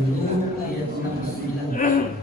ayat 69.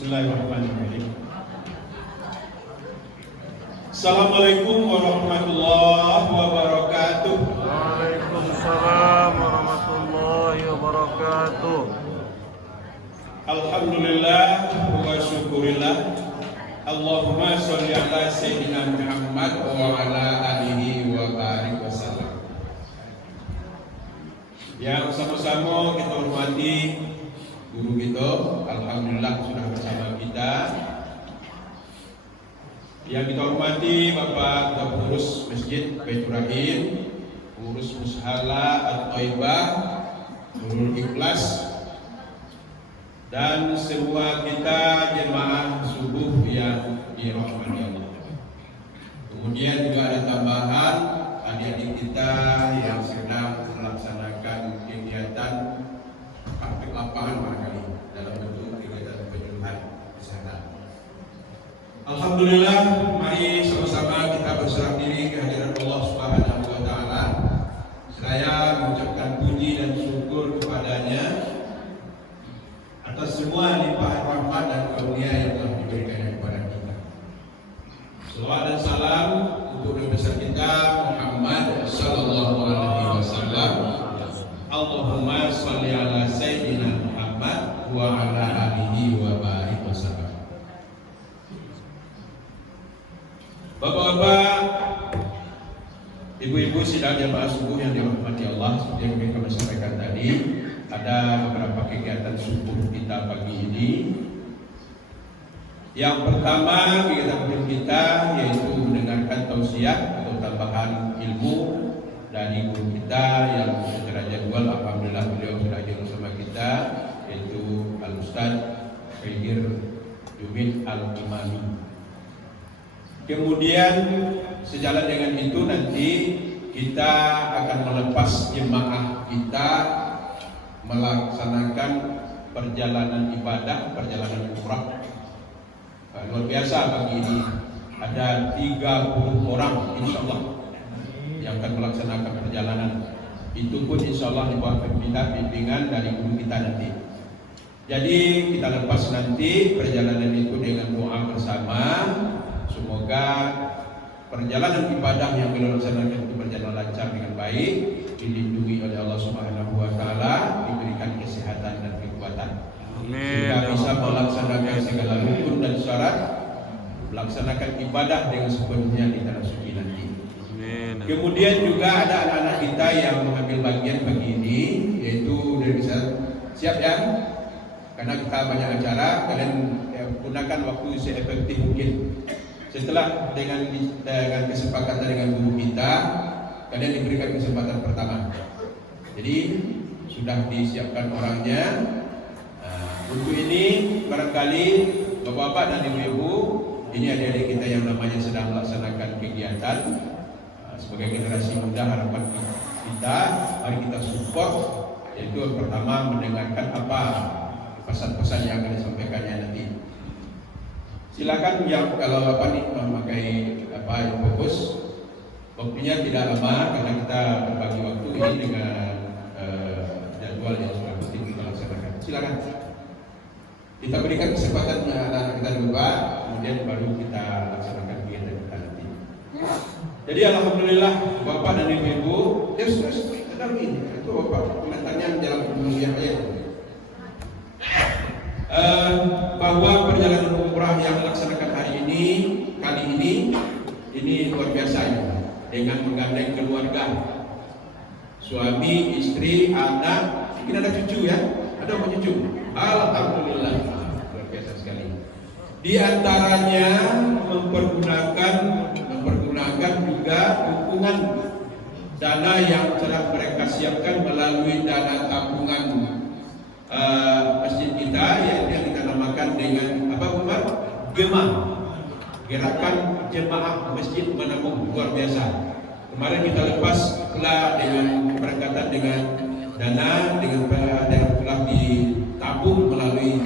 Bismillahirrahmanirrahim. Assalamualaikum warahmatullahi wabarakatuh. Waalaikumsalam warahmatullahi wabarakatuh. Alhamdulillah wa syukurillah. Allahumma sholli ala sayyidina Muhammad wa ala alihi wa barik wasallam. Yang sama-sama kita hormati guru kita, alhamdulillah sudah bersama kita. Yang kita hormati Bapak Pengurus Masjid Baitur Rahim, Pengurus Mushala At-Thaibah, Nurul Ikhlas, dan semua kita jemaah subuh yang dirahmati Allah. Kemudian juga ada tambahan adik-adik kita yang sedang melaksanakan kegiatan praktik lapangan barangkali dalam bentuk kegiatan penyuluhan kesehatan. Alhamdulillah, mari sama-sama kita berserah diri kehadiran Allah Subhanahu wa taala. Saya mengucapkan puji dan syukur kepadanya atas semua limpahan rahmat dan karunia yang telah diberikannya kepada kita. Salawat dan salam untuk Nabi besar kita Muhammad sallallahu alaihi wasallam. Allahumma sholli ala sayyidina Muhammad wa ala alihi wa barik wasallam. Bapak-bapak, ibu-ibu sidang jamaah subuh yang dirahmati Allah, seperti yang kami sampaikan tadi, ada beberapa kegiatan subuh kita pagi ini. Yang pertama, kegiatan penting kita yaitu mendengarkan tausiah atau tambahan ilmu dari guru kita yang secara jadwal alhamdulillah beliau sudah hadir bersama kita, yaitu Al-Ustaz Khidir Jumin Al-Imami. Kemudian sejalan dengan itu nanti kita akan melepas jemaah kita melaksanakan perjalanan ibadah, perjalanan umrah. Luar biasa pagi ini ada 30 orang insyaallah yang akan melaksanakan perjalanan. Itu pun insyaallah di bawah bimbingan dari guru kita nanti. Jadi kita lepas nanti perjalanan itu dengan doa bersama. Semoga perjalanan ibadah yang kita laksanakan itu berjalan lancar dengan baik, dilindungi oleh Allah Subhanahu wa taala, diberikan kesehatan dan kekuatan. Sehingga bisa melaksanakan segala rukun dan syarat, melaksanakan ibadah dengan sepenuhnya di tanah suci nanti. Kemudian juga ada anak-anak kita yang mengambil bagian pagi ini, yaitu dari bisa siap ya, karena kita banyak acara, kalian gunakan waktu seefektif mungkin. Setelah dengan kesepakatan dengan guru kita, kalian diberikan kesempatan pertama. Jadi sudah disiapkan orangnya. Untuk ini barangkali bapak-bapak dan ibu-ibu, ini adik-adik kita yang namanya sedang melaksanakan kegiatan sebagai generasi muda harapan kita. Mari kita support, yaitu yang pertama mendengarkan apa pesan-pesan yang akan disampaikannya nanti. Silakan yang kalau apa nih memakai apa yang fokus, waktunya tidak lama karena kita berbagi waktu ini dengan jadwal yang sudah mesti kita laksanakan. Silakan. Kita berikan kesempatan anak-anak kita dulu Pak, kemudian baru kita laksanakan kegiatan kita nanti. Jadi alhamdulillah Bapak dan Ibu, terus ada ini itu Bapak komentarnya menjelang pemilihan aja. Bahwa perjalanan umrah yang dilaksanakan hari ini, kali ini luar biasa ya, dengan menggandeng keluarga, suami, istri, anak, mungkin ada cucu ya, ada mau cucu, alhamdulillah, luar biasa sekali. Di antaranya mempergunakan juga dukungan dana yang telah mereka siapkan melalui dana tabungan masjid kita, yang kita namakan dengan apa Umar? GEMA, Gerakan Jemaah Masjid Menabung. Luar biasa. Kemarin kita lepas pula dengan berkaitan dengan dana dengan telah ditabung melalui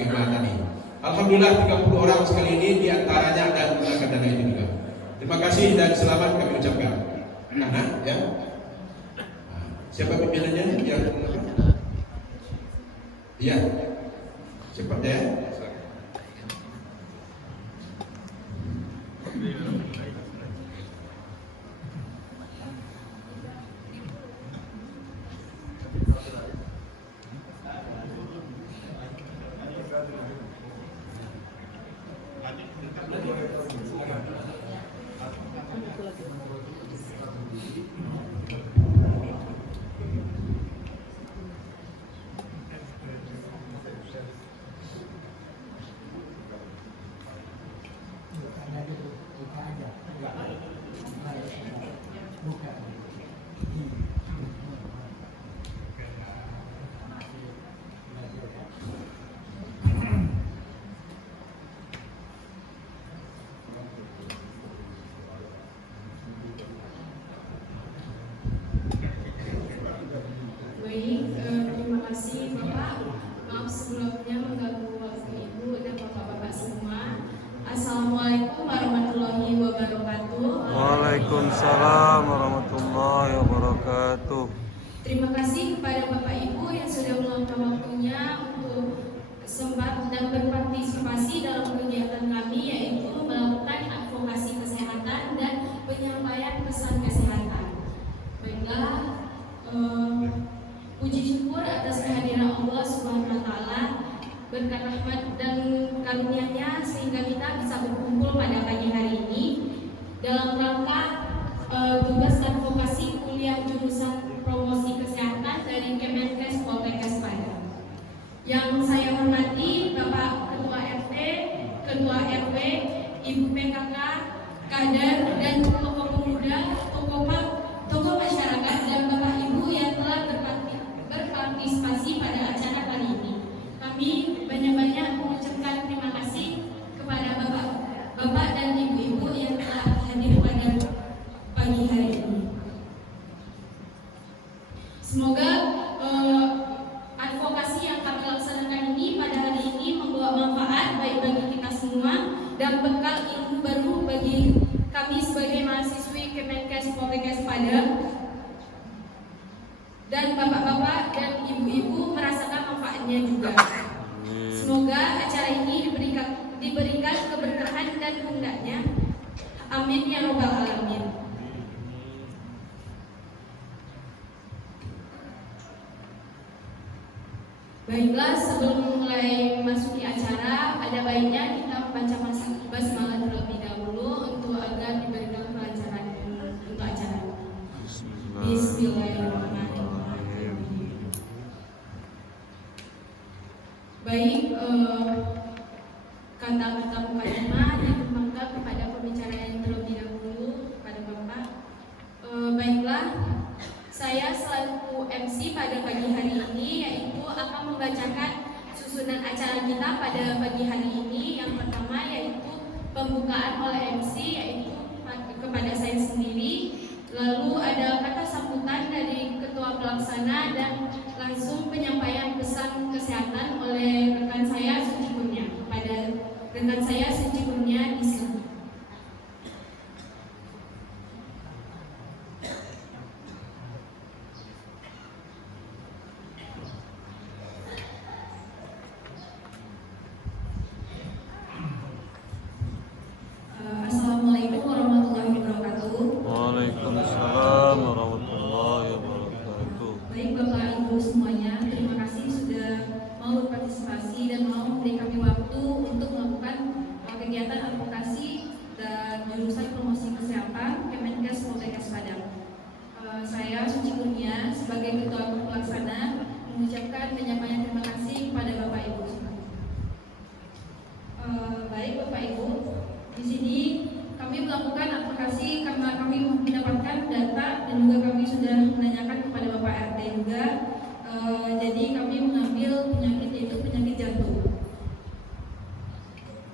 GEMA tadi. Alhamdulillah 30 orang sekali ini diantaranya ada menggunakan dana itu juga. Terima kasih dan selamat kami ucapkan. Nah, ya. Siapa pimpinannya? Iya. Cepat ya. maaf sebelumnya mengganggu waktu Ibu dan Bapak-bapak semua. Assalamualaikum warahmatullahi wabarakatuh. Waalaikumsalam warahmatullahi wabarakatuh. Terima kasih kepada Bapak Ibu yang sudah meluangkan waktunya untuk sempat dan berpartisipasi dalam kegiatan kami, yaitu melakukan advokasi kesehatan dan penyampaian pesan kesehatan. Baiklah, puji syukur atas kehadiran Allah Subhanahu wa Ta'ala, berkat rahmat dan karunia-Nya sehingga kita bisa berkumpul pada pagi hari ini dalam rangka tugas advokasi kuliah jurusan promosi kesehatan dari Kemenkes Poltekkes Padang. Yang saya hormati Bapak Ketua RT, Ketua RW, Ibu PKK, kader dan tokoh pemuda, tokoh masyarakat dan Bapak Ibu yang telah berpartisipasi pada acara kali ini. Kami banyak-banyak mengucapkan terima kasih kepada Bapak dan Ibu-ibu yang telah hadir pada pagi hari ini. Semoga advokasi yang kami laksanakan ini pada hari ini membawa manfaat baik bagi kita semua dan bekal ilmu baru bagi kami sebagai mahasiswi Kemenkes Poltekkes Padang, dan bapak-bapak dan ibu-ibu merasakan manfaatnya juga. Semoga acara ini diberikan keberkahan dan hendaknya. Amin ya robbal alamin. Baiklah, sebelum mulai memasuki acara, ada baiknya kita membaca basmalah terlebih dahulu untuk agar diberikan kelancaran untuk acara. Bismillahirrahmanirrahim. Baik, kata-kata mukadimah dikembangkan kepada pembicara yang terlebih dahulu, kepada Bapak. Baiklah, saya selaku MC pada pagi hari ini, yaitu akan membacakan susunan acara kita pada pagi hari ini. Yang pertama yaitu pembukaan oleh MC, yaitu kepada saya sendiri. Lalu ada kata sambutan dari Ketua Pelaksana dan langsung penyampaian pesan kesehatan oleh rekan saya Suci Kurnia. Kepada rekan saya Suci Kurnia di sini. Assalamualaikum warahmatullahi wabarakatuh. Waalaikumsalam warahmatullahi wabarakatuh. Baik Bapak Ibu semuanya, terima kasih sudah mau berpartisipasi dan mau memberi kami waktu untuk melakukan kegiatan advokasi dan jurusan promosi kesehatan Kemenkes Poltekkes Padang. Saya Suci Kurnia sebagai Ketua Pelaksana mengucapkan banyak-banyak terima kasih kepada Bapak Ibu. Baik Bapak Ibu, di sini kami melakukan advokasi karena kami mendapatkan data dan juga kami sudah menanyakan kepada Bapak RT juga. Jadi kami mengambil penyakit, yaitu penyakit jantung.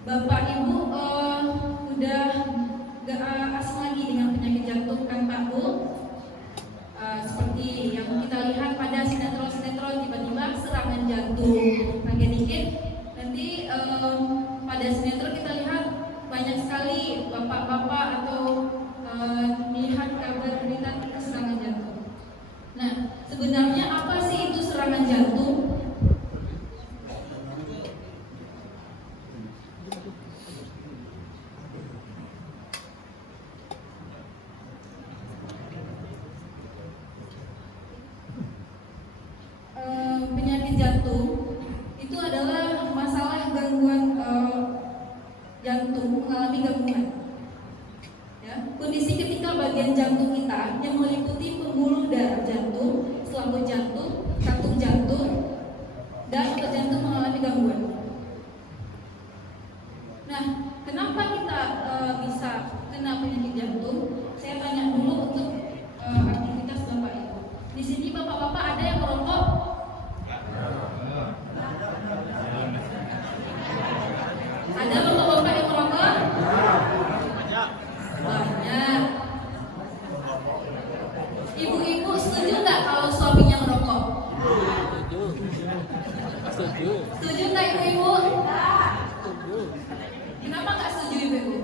Bapak Ibu udah gak asing lagi dengan penyakit jantung kan Pak Bu? Seperti yang kita lihat pada sinetron-sinetron, tiba-tiba serangan jantung. Kaget dikit nanti pada sinetron kita lihat banyak sekali bapak-bapak atau melihat kabar berita serangan jantung. Nah, sebenarnya apa sih itu serangan jantung? Penyakit jantung itu adalah masalah gangguan jantung mengalami gangguan. Ya, kondisi ketika bagian jantung kita yang meliputi pembuluh darah jantung, selaput jantung, kantung jantung, dan otot jantung mengalami gangguan. Nah, kenapa kita bisa kena penyakit jantung? Saya tanya dulu untuk aktivitas Bapak Ibu. Di sini bapak-bapak ada yang merokok? Ada bapak-bapak yang merokok? Banyak. Ibu-ibu setuju nggak kalau suaminya merokok? Setuju. Setuju nggak ibu-ibu? Kenapa nggak setuju ibu-ibu?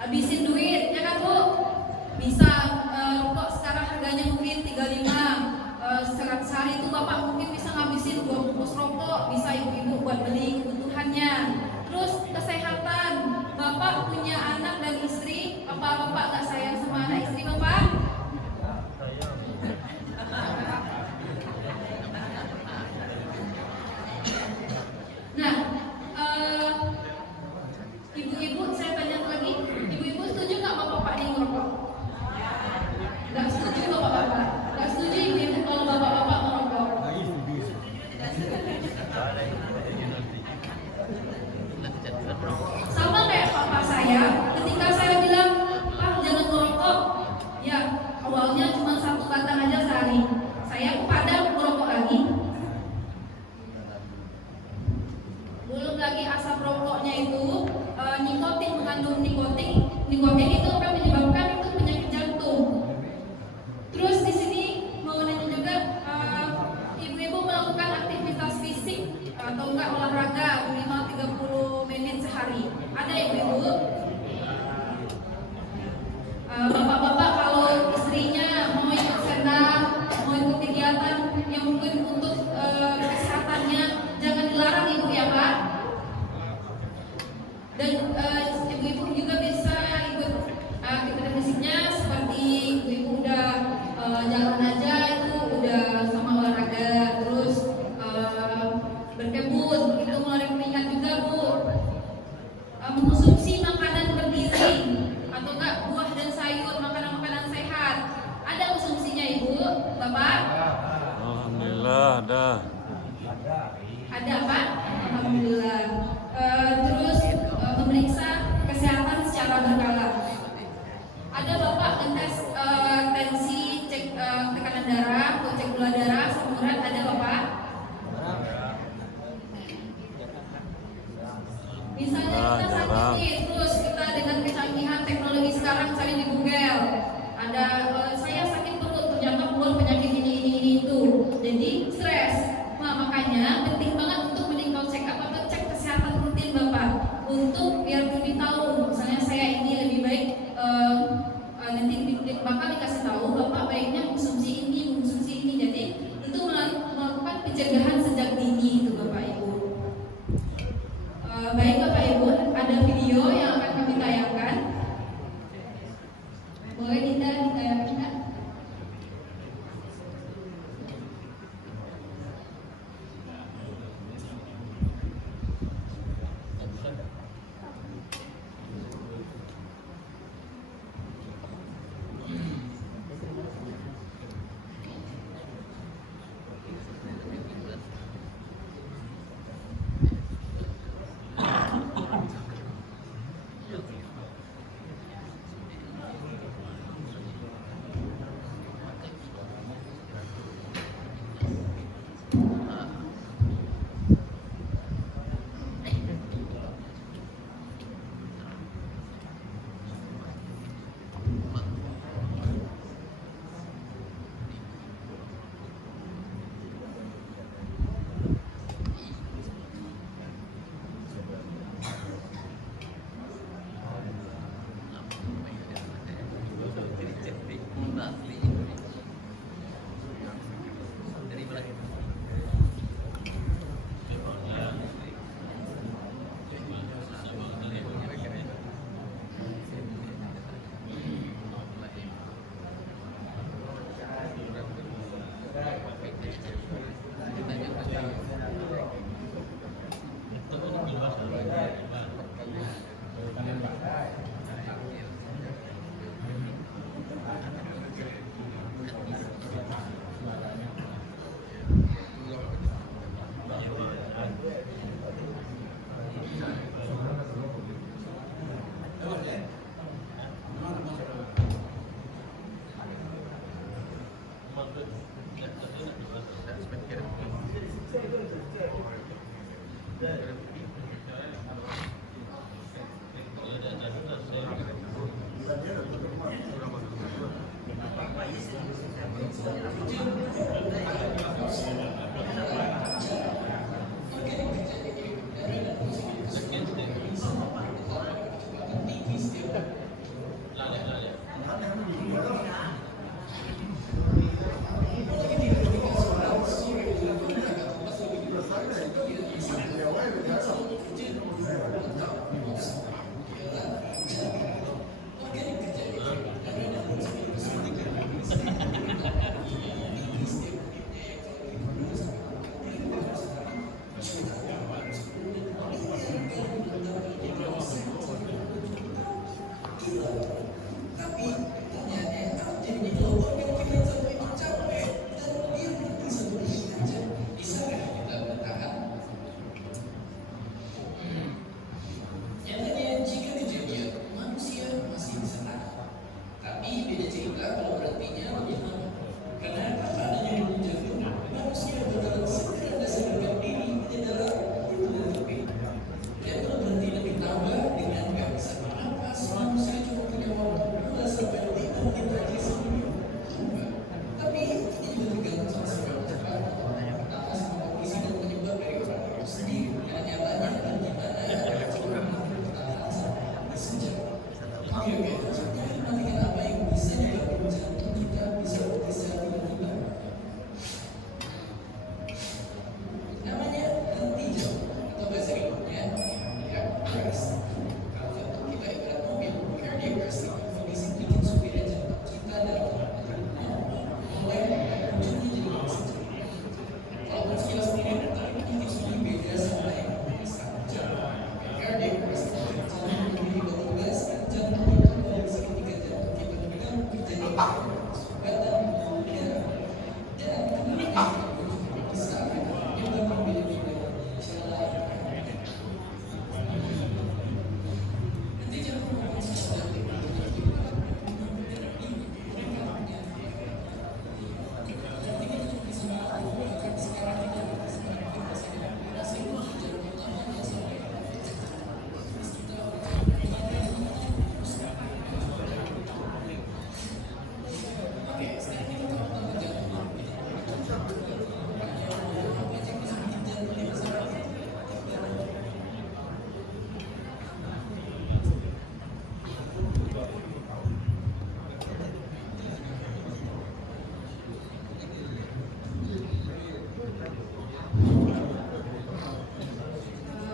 Habisin duit, ya kan Bu? Bisa rokok sekarang harganya mungkin 35, sehari itu Bapak mungkin bisa ngabisin 2 bungkus rokok, bisa ibu-ibu buat beli kebutuhannya. Terus kesehatan, Bapak punya anak dan istri, apa Bapak nggak sayang sama anak istri Bapak? Nah, ibu-ibu saya tanya lagi, ibu-ibu setuju nggak bapak-bapak ini merokok? Nggak setuju bapak-bapak? Nggak setuju ibu-ibu kalau bapak-bapak merokok? Sama kayak papa saya, ketika saya bilang, "Pak, jangan merokok," ya awalnya cuma 1 batang aja sehari. Saya ke Padang merokok lagi. Belum lagi asap rokoknya itu nikotin, mengandung nikotin. Nikotin itu akan menyebabkan itu penyakit jantung. Terus di sini mau nanya juga, ibu-ibu melakukan aktivitas fisik atau enggak olahraga minimal 30 menit sehari. Ada ibu-ibu? Bapak-bapak kalau istrinya mau ikut senam, mau ikut kegiatan yang mungkin untuk kesehatannya, jangan dilarang ibu ya Pak. Dan ibu-ibu juga bisa ikut aktivitas fisiknya seperti ibu-ibu udah jalan aja itu udah sama olahraga, terus berkebun itu ngeluarin keringat juga Bu. Mengonsumsi makanan bergizi atau enggak buah dan sayur, makanan-makanan sehat. Ada konsumsinya ibu, Bapak? Alhamdulillah ada. Ada Pak? Alhamdulillah. Terus memeriksa kesehatan secara berkala. Ada Bapak ngetes tensi, cek tekanan darah atau cek gula darah, asam urat, ada Bapak? Misalnya kita sakit nih, terus kita dengan kecanggihan teknologi sekarang cari di Google. Ada saya sakit perut, ternyata keluar penyakit ini itu. Jadi stres. Nah, makanya penting banget untuk medical check up atau cek kesehatan rutin Bapak untuk biar lebih tahu. Misalnya saya ini lebih baik nanti bakal dikasih tahu Bapak baiknya konsumsi ini. Jadi itu melakukan pencegahan sejak dini itu Bapak Ibu. Baik Bapak Ibu, ada video yang akan kami tayangkan. Boleh ditayangkan kan?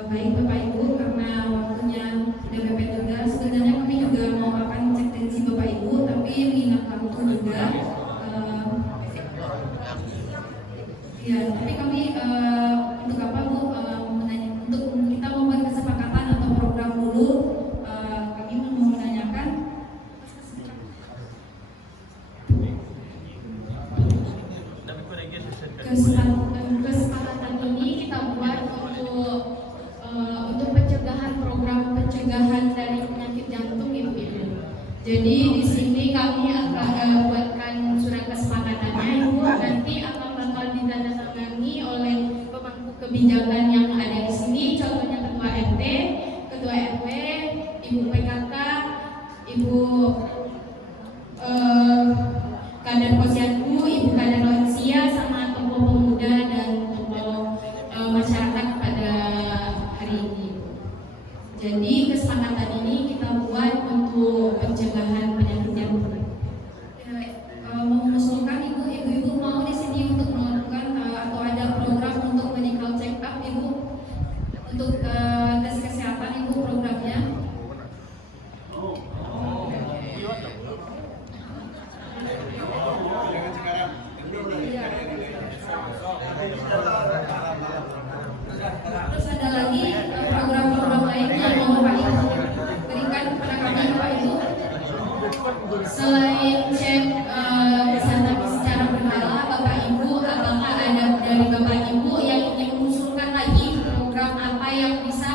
Baik Bapak Ibu, karena waktunya sudah mepet juga, sebenarnya kami juga mau akan cek tensi Bapak Ibu, tapi mengingat waktu juga, ya, tapi kami untuk apa Bu, menanya, untuk kita membuat kesepakatan atau program dulu, kami mau menanyakan kesepakatan ini kita buat untuk pencegahan, program pencegahan dari penyakit jantung ya Bu. Jadi di sini kami akan buatkan surat kesepakatannya Ibu, nanti akan bakal ditandatangani oleh pemangku kebijakan yang ada di sini, contohnya ketua RT, ketua RW, Ibu PKK, Ibu kader posyandu, Ibu kader lansia, sama tokoh pemuda dan tokoh masyarakat pada hari ini. Jadi kesepakatan ini kita buat untuk pencegahan penyakit jantung. Mengusulkan ibu-ibu mau di sini untuk melakukan atau ada program untuk medical check up Ibu, untuk tes kesehatan Ibu programnya. Terus ada lagi program-program lain yang mau Bapak Ibu berikan kepada kami Bapak Ibu. Selain cek kesehatan secara berkala, Bapak Ibu, apakah ada dari Bapak Ibu yang ingin mengusulkan lagi program apa yang bisa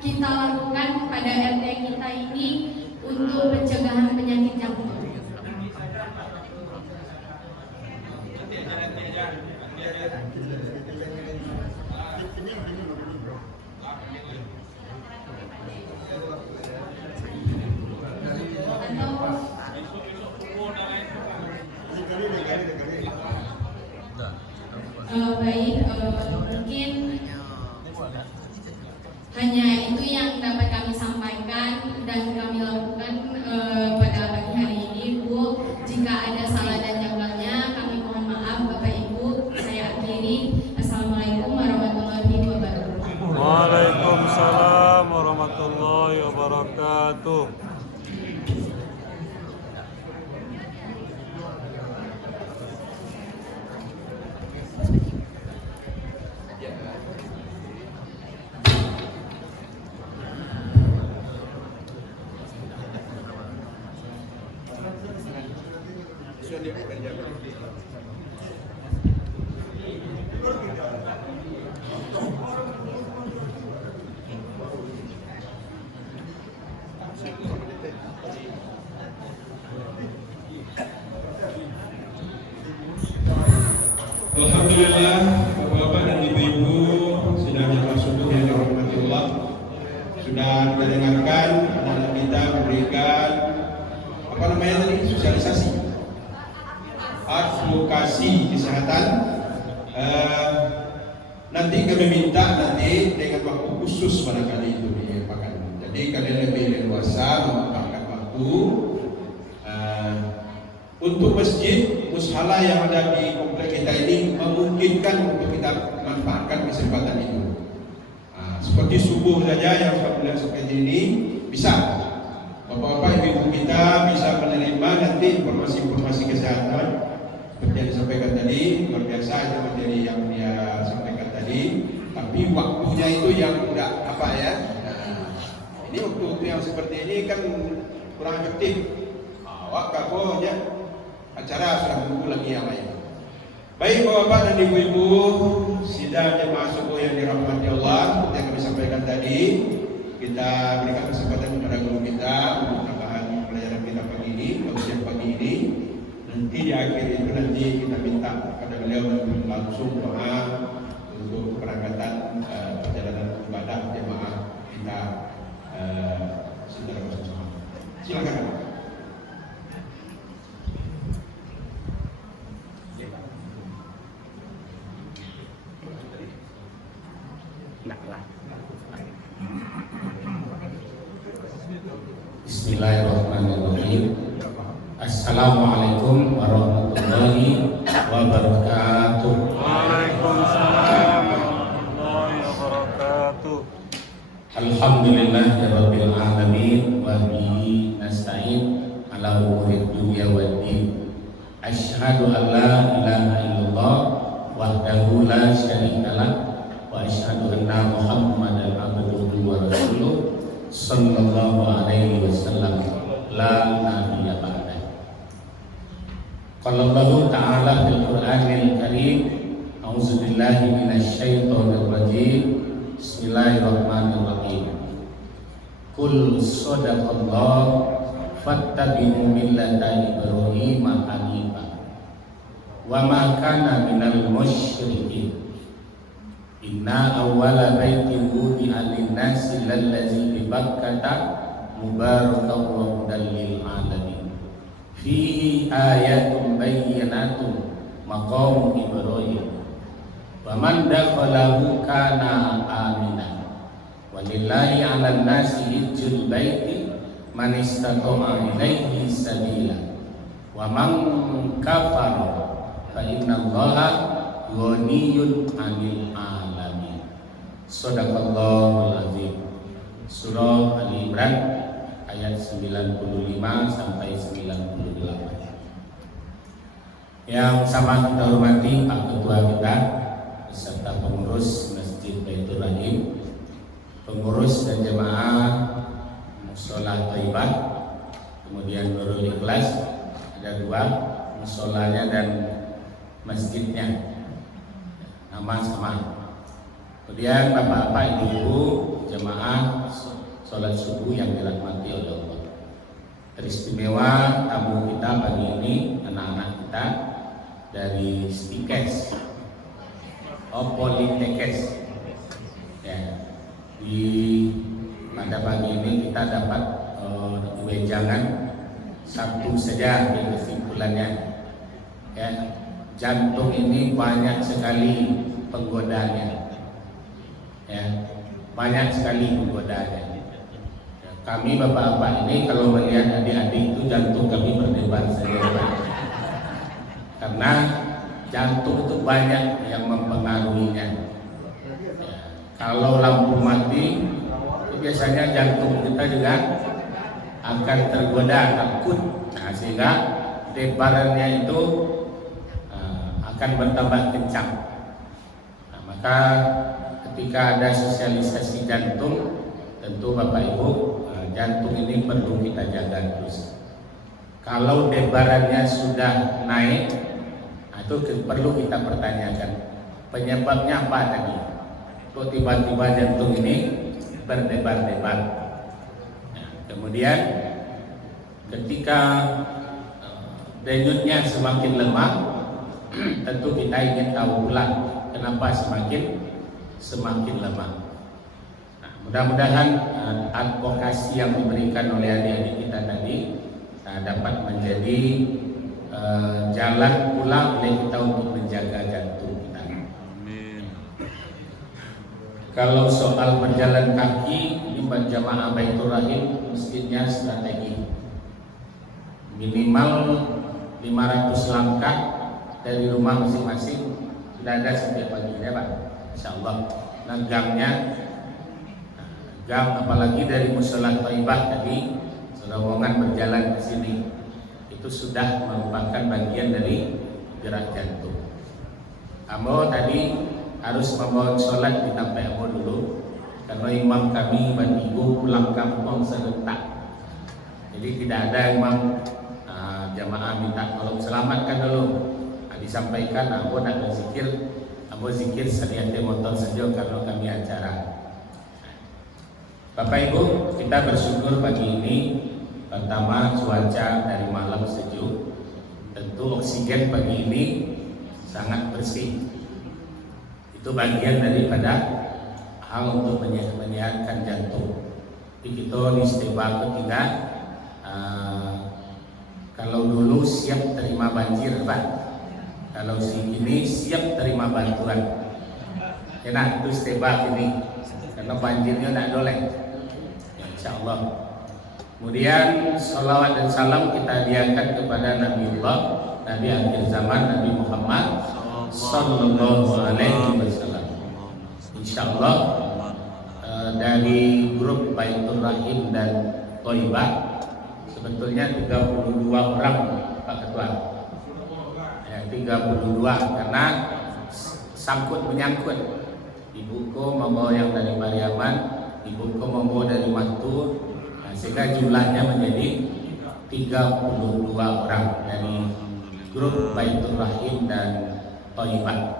kita lakukan pada RT kita ini untuk pencegahan penyakit jantung? Alhamdulillah, Bapak-bapak dan Ibu-ibu sidang jamaah subuh yang dirahmati Allah, sudah kita dengarkan anak kita memberikan sosialisasi, advokasi kesehatan. Nanti kami minta dengan waktu khusus barangkali itu diapakan. Jadi kalian lebih leluasa memanfaatkan waktu untuk masjid mushala yang ada di komplek kita ini memungkinkan untuk kita manfaatkan kesempatan itu. Seperti subuh saja yang alhamdulillah seperti ini bisa. Bapak-bapak ibu kita bisa menerima nanti informasi-informasi kesehatan seperti yang disampaikan tadi. Luar biasa itu materi yang dia sampaikan tadi. Tapi waktunya itu yang tidak apa ya. Ini waktu yang seperti ini kan kurang efektif. Wakabonya acara sudah menunggu lagi yang lain. Baik Bapak dan Ibu-ibu sidang jemaah subuh yang dirahmati Allah, seperti yang kami sampaikan tadi, kita berikan kesempatan kepada guru kita untuk tambahan pelajaran kita pagi ini, ujian pagi ini. Nanti di akhir itu nanti kita minta kepada beliau langsung doa untuk keberangkatan perjalanan ibadah jemaah kita secara bersama. Silakan. Bismillahirrahmanirrahim. Assalamualaikum warahmatullahi wabarakatuh. Waalaikumsalam warahmatullahi wabarakatuh. Alhamdulillahirabbil alamin wa bihi nasta'in ala umurid dunya waddin. Asyhadu an la ilaha illallah wahdahu la syarikalah wa asyhadu anna Muhammadan abduhu wa rasuluh sallallahu alaihi wasallam la nabiyya ba'da. Qala Allah ta'ala fil Qur'anil Karim, a'udzu billahi minasy syaithanir rajim. Bismillahirrahmanirrahim. Qul sadaqallah fattabi'u millata Ibrahim hanifan wa ma kana minal musyrikin. Inna awwala baitin wudi'a lin-nasi lallazi bi Bakkata mubarakan wa hudan lil alamin. Fihi ayatun bayyinatun maqamu Ibrahim. Wa man dakhalahu kana aminan. Walillahi 'alan nasi hijjul baiti man istata'a ilaihi sabila. Wa man kafara fa innallaha ghaniyun 'anil alamin. Shadaqallahul azim. Surah Ali Imran ayat 95 sampai 98. Yang sama kita hormati Pak Ketua kita beserta pengurus Masjid Baitur Rahim, pengurus dan jemaah Mushola Thaibah, kemudian Nurul Ikhlas, ada 2 musholanya dan masjidnya, nama sama. Kemudian bapak-bapak, ibu-ibu, jemaah sholat subuh yang dirahmati oleh Allah. Teristimewa tamu kita pagi ini anak-anak kita dari Stikes, Politekes. Ya, pada pagi ini kita dapat wejangan satu saja di kesimpulannya. Ya, jantung ini banyak sekali penggodaannya. Ya, banyak sekali penggodaannya. Ya, kami bapak-bapak ini kalau melihat adik-adik itu jantung kami berdebar saja, karena jantung itu banyak yang mempengaruhinya. Ya, kalau lampu mati, itu biasanya jantung kita juga akan tergoda, takut. Nah, sehingga debarannya itu akan bertambah kencang. Nah, maka ketika ada sosialisasi jantung, tentu Bapak Ibu, jantung ini perlu kita jaga terus. Kalau debarannya sudah naik, itu perlu kita pertanyakan penyebabnya apa tadi. Kok tiba-tiba jantung ini berdebar-debar. Nah, kemudian ketika denyutnya semakin lemah, tentu kita ingin tahu pula kenapa semakin lemah. Nah, mudah-mudahan advokasi yang diberikan oleh adik-adik kita tadi dapat menjadi jalan pula oleh kita untuk menjaga jantung kita. Amin. Kalau soal berjalan kaki, ini berjamaah Baitur Rahim mestinya strategi minimal 500 langkah dari rumah masing-masing sudah ada setiap pagi ya Pak, insyaallah. Nah, gang apalagi dari Mushola Thaibah tadi rombongan berjalan ke sini itu sudah merupakan bagian dari gerak jantung. Ambo tadi harus membawa sholat di tempat Ambo dulu karena imam kami dan ibu pulang kampung serentak. Jadi tidak ada imam jamaah minta tolong selamatkan dulu. Disampaikan Ambo nak berzikir, Ambo zikir sediate motor saja karena kami acara. Bapak Ibu, kita bersyukur pagi ini. Pertama, cuaca dari malam sejuk. Tentu oksigen pagi ini sangat bersih. Itu bagian daripada hal untuk menyehatkan jantung. Jadi kita istimewa ketiga. Kalau dulu siap terima banjir, Pak. Kalau ini siap terima bantuan. Enak itu istimewa ini. Karena banjirnya tidak doleh. Ya, insya Allah. Kemudian salawat dan salam kita hadiahkan kepada Nabiullah, Nabi akhir zaman, Nabi Muhammad Sallallahu Alaihi Wasallam. Insyaallah dari grup Baitur Rahim dan Thaibah sebetulnya 32 orang Pak Ketua. Ya, 32 karena sangkut menyangkut. Ibuku membawa yang dari Pariaman, ibuku membawa dari Matur. Sehingga jumlahnya menjadi 32 orang dari grup Baitur Rahim dan Thaibah.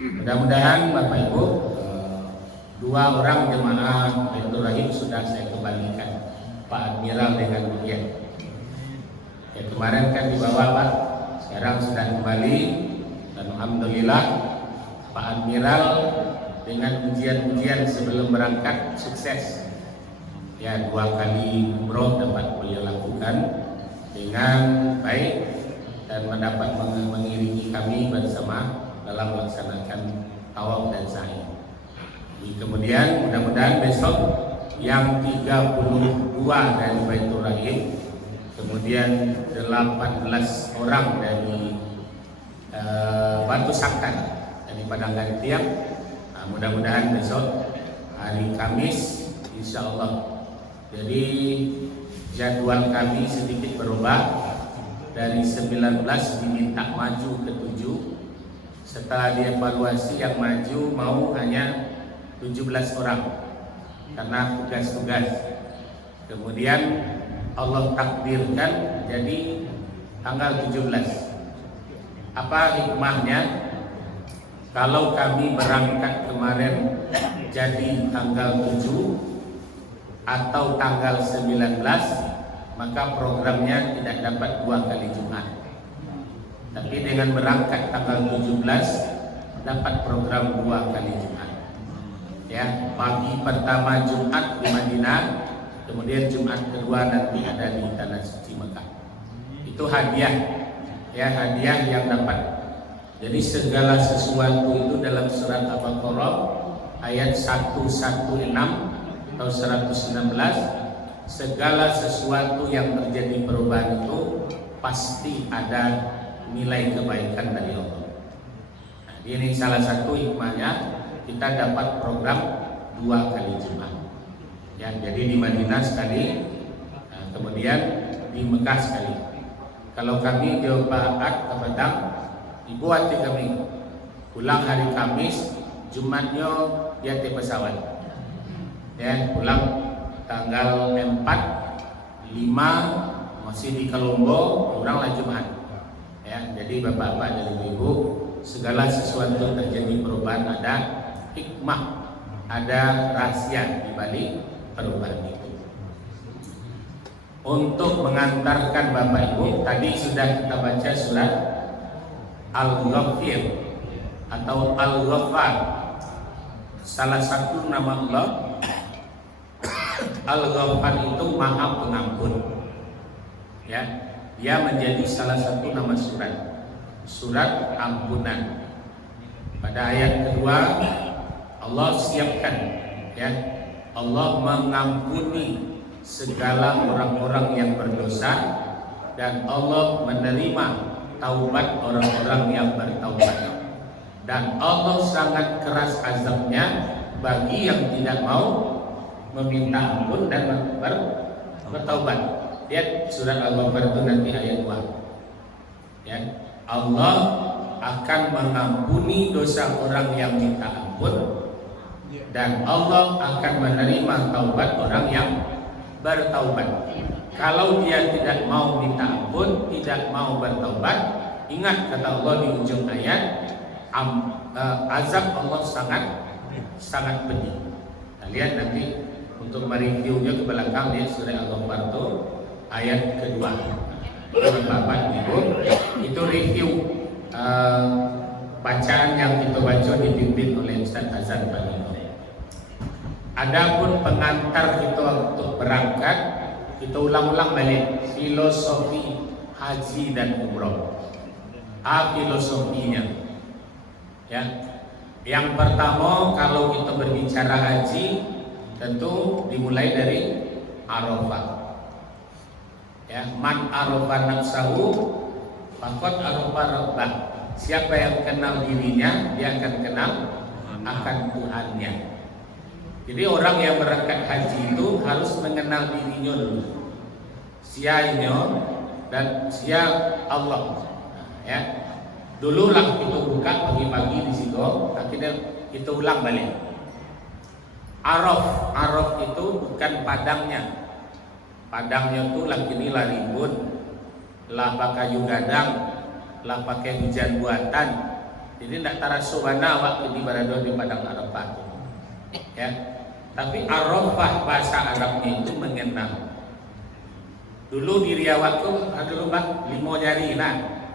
Mudah-mudahan Bapak Ibu 2 orang jemaah Baitur Rahim sudah saya kembalikan, Pak Admiral dengan Budian. Ya, kemarin kan dibawa Pak, sekarang sudah kembali dan alhamdulillah Pak Admiral dengan ujian-ujian sebelum berangkat sukses. Ya, 2 kali umroh dapat beliau lakukan dengan baik dan mendapat mengiringi kami bersama dalam melaksanakan tawaf dan sa'i. Kemudian mudah-mudahan besok yang 32 dari Baitur Rahim, kemudian 18 orang dari Batu Sangkan dari Padang Gantiang. Nah, mudah-mudahan besok hari Kamis insyaallah. Jadi jadwal kami sedikit berubah. Dari 19 diminta maju ke 7. Setelah dievaluasi yang maju mau hanya 17 orang karena tugas-tugas. Kemudian Allah takdirkan jadi tanggal 17. Apa hikmahnya? Kalau kami berangkat kemarin jadi tanggal 7 atau tanggal 19, maka programnya tidak dapat 2 kali Jumat. Tapi dengan berangkat tanggal 17 dapat program 2 kali Jumat. Ya, pagi pertama Jumat di Madinah, kemudian Jumat kedua nanti ada di Tanah Suci Mekah. Itu hadiah. Ya, hadiah yang dapat. Jadi segala sesuatu itu dalam surat Al-Baqarah ayat 116 atau 119, segala sesuatu yang terjadi perubahan itu pasti ada nilai kebaikan dari Allah. Nah, ini salah satu hikmahnya kita dapat program 2 kali Jumat. Ya, jadi di Madinah sekali, kemudian di Mekah sekali. Kalau kami di Pak ke Padang, ibu hati kami pulang hari Kamis, Jumatnya dia di pesawat. Ya, pulang tanggal 4, 5, masih di Kolombo, orang lah Jumat. Ya, jadi bapak-bapak dan ibu-ibu, segala sesuatu terjadi perubahan ada hikmah, ada rahasia di balik perubahan itu. Untuk mengantarkan bapak ibu, tadi sudah kita baca surat Al-Ghafir atau Al-Ghaffar. Salah satu nama Allah Al-Ghaffar itu Maha Pengampun. Ya, dia menjadi salah satu nama surat ampunan. Pada ayat kedua Allah siapkan, ya, Allah mengampuni segala orang-orang yang berdosa dan Allah menerima taubat orang-orang yang bertaubat. Dan Allah sangat keras azabnya bagi yang tidak mau meminta ampun dan bertaubat. Lihat surat Al-Ghafar itu nanti ayat 2. Ya, Allah akan mengampuni dosa orang yang minta ampun dan Allah akan menerima taubat orang yang bertaubat. Kalau dia tidak mau minta ampun, tidak mau bertaubat, ingat kata Allah di ujung ayat, azab Allah sangat pedih. Nah, lihat nanti untuk mereviewnya ke belakang, lihat surah Al-Ghafar itu ayat kedua. Bapak Ibu, itu review bacaan yang kita baca dipimpin oleh Ustaz Azan pagi ini. Adapun pengantar kita untuk berangkat, kita ulang-ulang balik filosofi haji dan umroh. Filosofinya, ya. Yang pertama, kalau kita berbicara haji, tentu dimulai dari Arafah. Ya, man arafa nafsahu faqad arafa rabbah. Siapa yang kenal dirinya, dia akan kenal akan Tuhannya. Jadi orang yang berangkat haji itu harus mengenal dirinya dulu, sianya dan siapa Allah. Ya, dululah kita buka pagi-pagi di situ, akhirnya kita ulang balik. Araf itu bukan padangnya. Padangnya itu lagi ini lah ribut, lah pakai kayu gadang, lah pakai hujan buatan. Jadi tidak terasa mana waktu di berada di padang Arafah. Ya, tapi Arafah bahasa Arabnya itu mengenal. Dulu di Riau aku ada lubang 5 jari nah.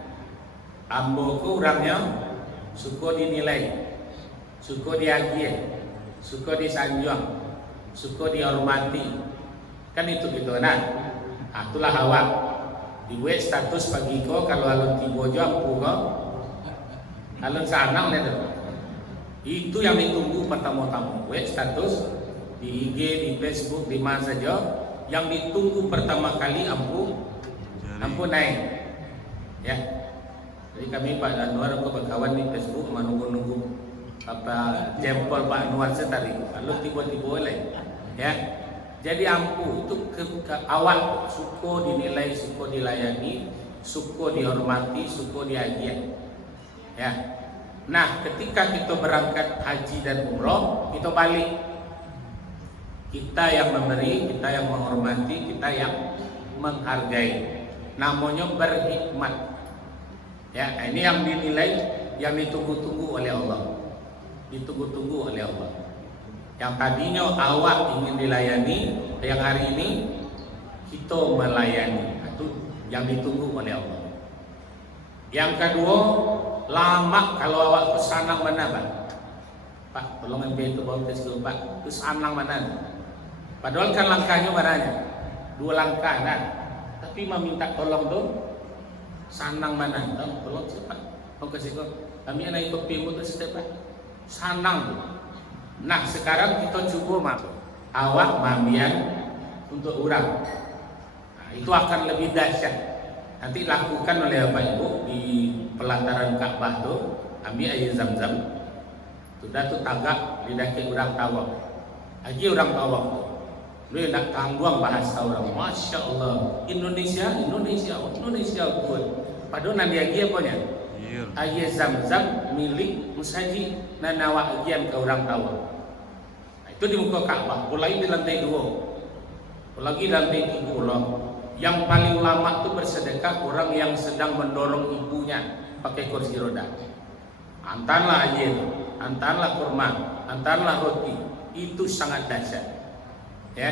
Amboku orangnya suka dinilai, suka diagih, suka disanjung, suka dihormati. Kan itu gitu nah. Itulah awak. Dibuat status pagi ko kalau alun tibo jam ko alun sanang itu. Itu yang ditunggu pertama-tama. Buat status di IG, di Facebook, di mana saja. Yang ditunggu pertama kali ampu naik. Ya. Jadi kami Pak Anwar ke berkawan di Facebook menunggu-nunggu apa jempol Pak Anwar setari. Lalu tiba-tiba oleh. Ya. Jadi ampu itu ke awal suko dinilai, suko dilayani, suko dihormati, suko diajian. Ya. Nah, ketika kita berangkat haji dan umroh, kita balik. Kita yang memberi, kita yang menghormati, kita yang menghargai. Namanya berhikmat. Ya, ini yang dinilai, yang ditunggu-tunggu oleh Allah. Ditunggu-tunggu oleh Allah. Yang tadinya awak ingin dilayani, yang hari ini kita melayani. Itu yang ditunggu oleh Allah. Yang kedua, lama kalau awak kesanang mana Pak? Pak, tolong ambil itu bawa tes dulu Pak. Kesanang mana? Padahal kan langkahnya mananya? 2 langkah kan? Tapi meminta tolong dong. Sanang mana? Tolong siapa? Mau kasih kau. Kami anak ikut pimu tu setiap sanang tu. Nah sekarang kita coba awak mamian untuk orang. Nah, itu akan lebih dahsyat. Nanti lakukan oleh Bapak Ibu di pelataran Ka'bah tu, ambil air zam-zam. Sudah tu tagak lidah ke orang tawaf. Lagi orang tawaf tu. Lu nak tangguang bahasa orang. Masya Allah. Indonesia kuat. Padahal nanti lagi apanya? Air zam-zam milik musaji dan nawak agian ke orang tawaf. Itu di muka Ka'bah, mulai di lantai 2, lagi lantai 3 loh. yang paling lama tuh bersedekah orang yang sedang mendorong ibunya pakai kursi roda. Antarlah air, antarlah kurma, antarlah roti, itu sangat dahsyat. Ya,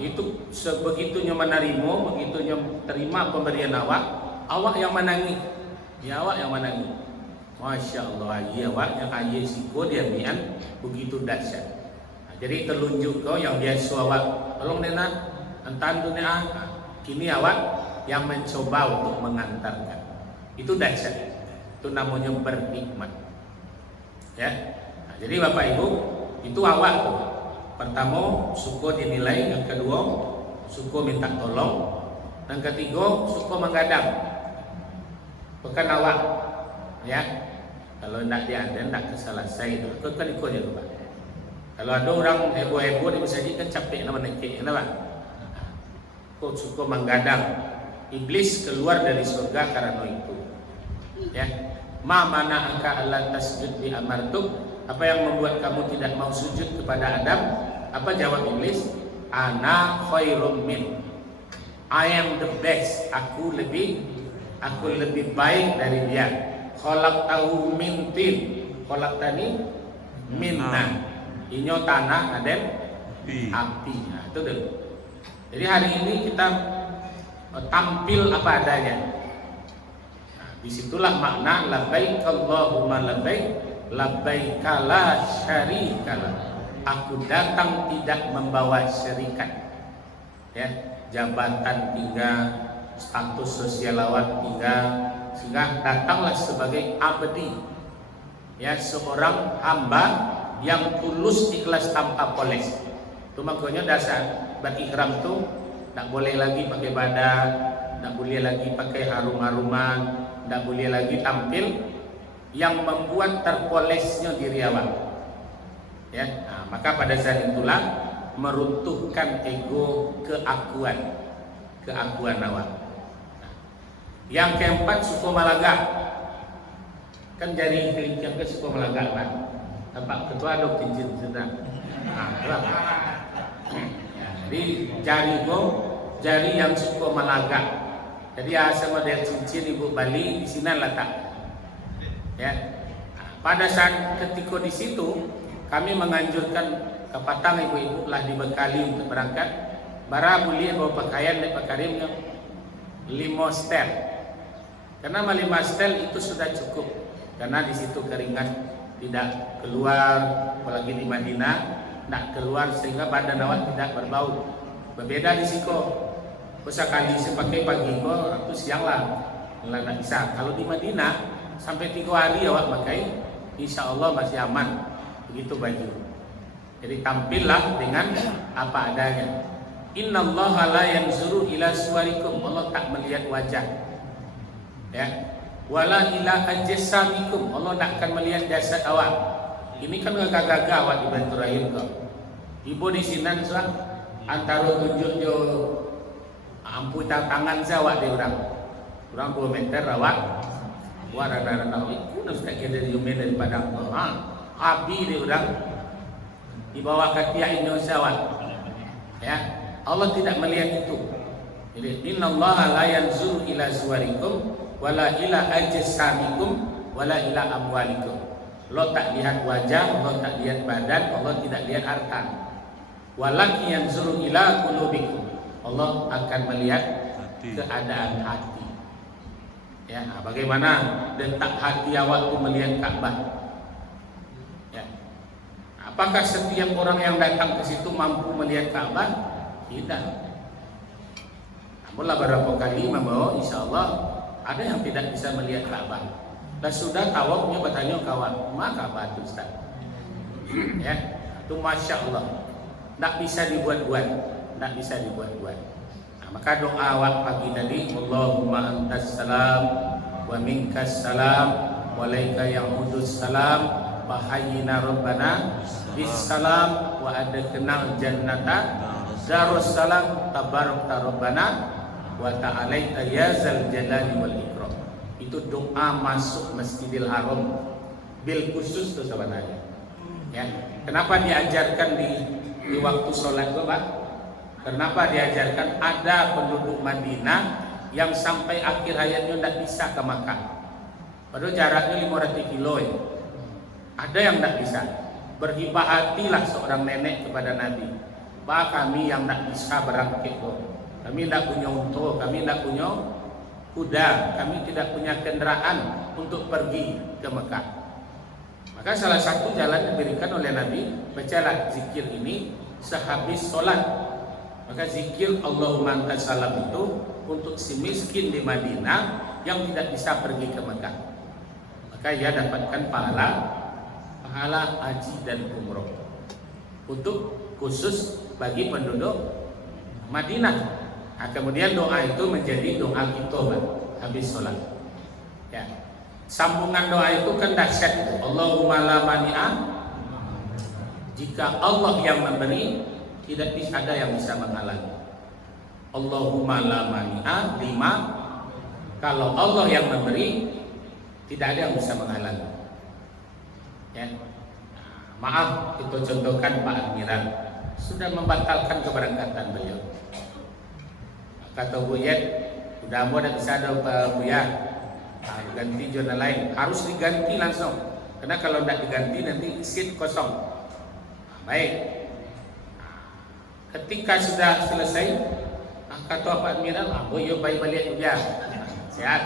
itu sebegitunya menerima, begitunya terima pemberian awak yang menangis, ya awak yang menangis. Masya Allah, ya awak yang ayah siko dia mian begitu dahsyat. Jadi telunjuk kau yang biasa awak, tolong nena, antan tu nena, kini awak yang mencoba untuk mengantarkan. Itu dahsyat. Itu namanya bernikmat. Ya. Nah, jadi Bapak Ibu, itu awak tuh. Pertama, suko dinilai, yang kedua, suko minta tolong, yang ketiga, suko menggadang. Bukan awak. Ya. Kalau tidak diada, tidak keselesai itu. Kan ikut ya, Pak. Kalau ada orang heboh-heboh di masjid kan capek nama nekek, kenapa? Kok suko menggadang. Iblis keluar dari surga karena itu. Ya, ma mana angka Allah tasjud bi amartuk, apa yang membuat kamu tidak mau sujud kepada Adam? Apa jawab iblis? Ana khairum min, I am the best, aku lebih baik dari dia. Khalaqtahu min tin, khalaqtani minna, inyo tanah adem api. Nah, itu deh. Jadi hari ini kita tampil apa adanya. Disitulah makna labbaik Allahumma labbaik la syarikalah. Aku datang tidak membawa syarikat. Ya, jabatan tinggal, status sosial awak tinggal, sehingga datanglah sebagai abdi. Ya, seorang hamba yang tulus ikhlas tanpa poles. Itu makanya dasar berikram tuh tak boleh lagi pakai badan, tak boleh lagi pakai harum-haruman, tidak boleh lagi tampil yang membuat terpolesnya diri awak. Ya, nah, maka pada saat itulah meruntuhkan ego keakuan awak. Nah, yang keempat suku malaga. Kan jari kelingking ke suku malaga, Pak. Bapak ketua ada cincin sedang. Nah, ya, jadi jari yang suku malaga. Jadi asal model cincin ibu Bali di sini letak. Ya. Nah, pada saat ketika di situ kami menganjurkan kepatang ibu-ibu lah dibekali untuk berangkat. Bara boleh bawa pakaian dan pakarimnya 5 stel. Karena 5 stel itu sudah cukup. Karena di situ keringat tidak keluar, apalagi di Madinah tidak keluar sehingga badan awak tidak berbau. Berbeda di Siko. Sekali sepakai pagi kok atau siang lah nggak bisa. Kalau di Madinah sampai 3 hari awak pakai, insya Allah masih aman. Begitu baju. Jadi tampillah dengan apa adanya. Innallaha la yanzuru ila suwarikum, Allah tak melihat wajah. Ya. Wala ila ajsamikum, Allah tak akan melihat jasad awak. Ini kan gagah-gagah awak di Bantul Rahim kok. Ibu di sini antara tunjuk jo amputan tangan saya di orang 2 meter awak ada itu nak dari Yumen dari Padang api di orang di bawah ketiak Indonesia ya. Allah tidak melihat itu. Jadi innallaha la yanzuru ila suwarikum wala ila ajsamikum wala ila amwalikum. Allah tak lihat wajah, Allah tak lihat badan, Allah tidak lihat harta. Walakin yanzuru ila qulubikum, Allah akan melihat keadaan hati. Ya, bagaimana detak hati awak itu melihat Ka'bah? Ya. Apakah setiap orang yang datang ke situ mampu melihat Ka'bah? Tidak. Namunlah beberapa kali membawa, insya Allah ada yang tidak bisa melihat Ka'bah. Dan sudah tawafnya bertanya kawan, maka Ka'bah itu Ustaz. Ya, itu masya Allah, tidak bisa dibuat-buat. Tak bisa dibuat-buat. Nah, maka doa awak pagi tadi, Allahumma antas salam wa minkas salam wa laika ya'udus salam wa hayyina rabbana bis salam wa adkhilnal jannata darus salam tabarakta rabbana wa ta'alaita ya zal jalali wal ikram. Itu doa masuk Masjidil Haram bil khusus tuh sebenarnya. Ya. Kenapa diajarkan di waktu sholat Bapak? Kenapa diajarkan? Ada penduduk Madinah yang sampai akhir hayatnya tidak bisa ke Makkah. Padahal jaraknya 500 kilo ya. Ada yang tidak bisa. Berhibah hatilah seorang nenek kepada Nabi. Pak, kami yang tidak bisa berangkat, kami tidak punya unta, kami tidak punya kuda, kami tidak punya kendaraan untuk pergi ke Mekah. Maka salah satu jalan diberikan oleh Nabi, bacalah zikir ini sehabis sholat. Maka zikir Allahumma antas salam itu untuk si miskin di Madinah yang tidak bisa pergi ke Mekah. Maka ia dapatkan pahala haji dan umroh untuk khusus bagi penduduk Madinah. Nah, kemudian doa itu menjadi doa kita habis sholat. Ya. Sambungan doa itu kan dahsyat itu. Allahumma la mani'a. Jika Allah yang memberi, tidak bisa ada yang bisa menghalangi. Allahumma la mani'a lima. Kalau Allah yang memberi, tidak ada yang bisa menghalangi. Ya. Maaf, itu contohkan Pak Admiral sudah membatalkan keberangkatan beliau. Kata Buyet, udah mau tidak bisa ada Buya, ganti zona lain, harus diganti langsung. Karena kalau tidak diganti nanti seat kosong. Baik. Ketika sudah selesai, kata Pak Admiral, Buya baik balik Buya, sehat.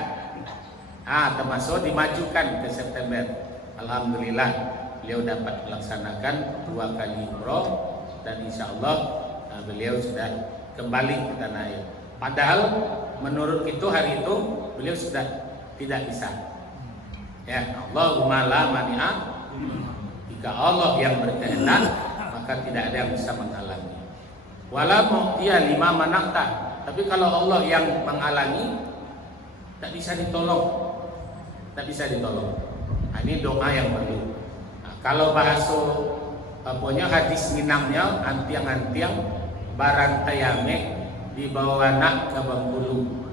Termasuk dimajukan ke September. Alhamdulillah. Beliau dapat melaksanakan 2 kali umroh dan insya Allah beliau sudah kembali ke tanah air. Padahal menurut itu hari itu beliau sudah tidak bisa. Ya, Allahumma la mani'a. Jika Allah yang berkehendak maka tidak ada yang bisa menghalangi. Wala mu'tiya lima manakta. Tapi kalau Allah yang menghalangi, tak bisa ditolong. Tak bisa ditolong. Nah, ini doa yang perlu. Kalau bahasa pokoknya hadis Minangnya antiang-antiang barang tayame dibawa anak ke Bengkulu.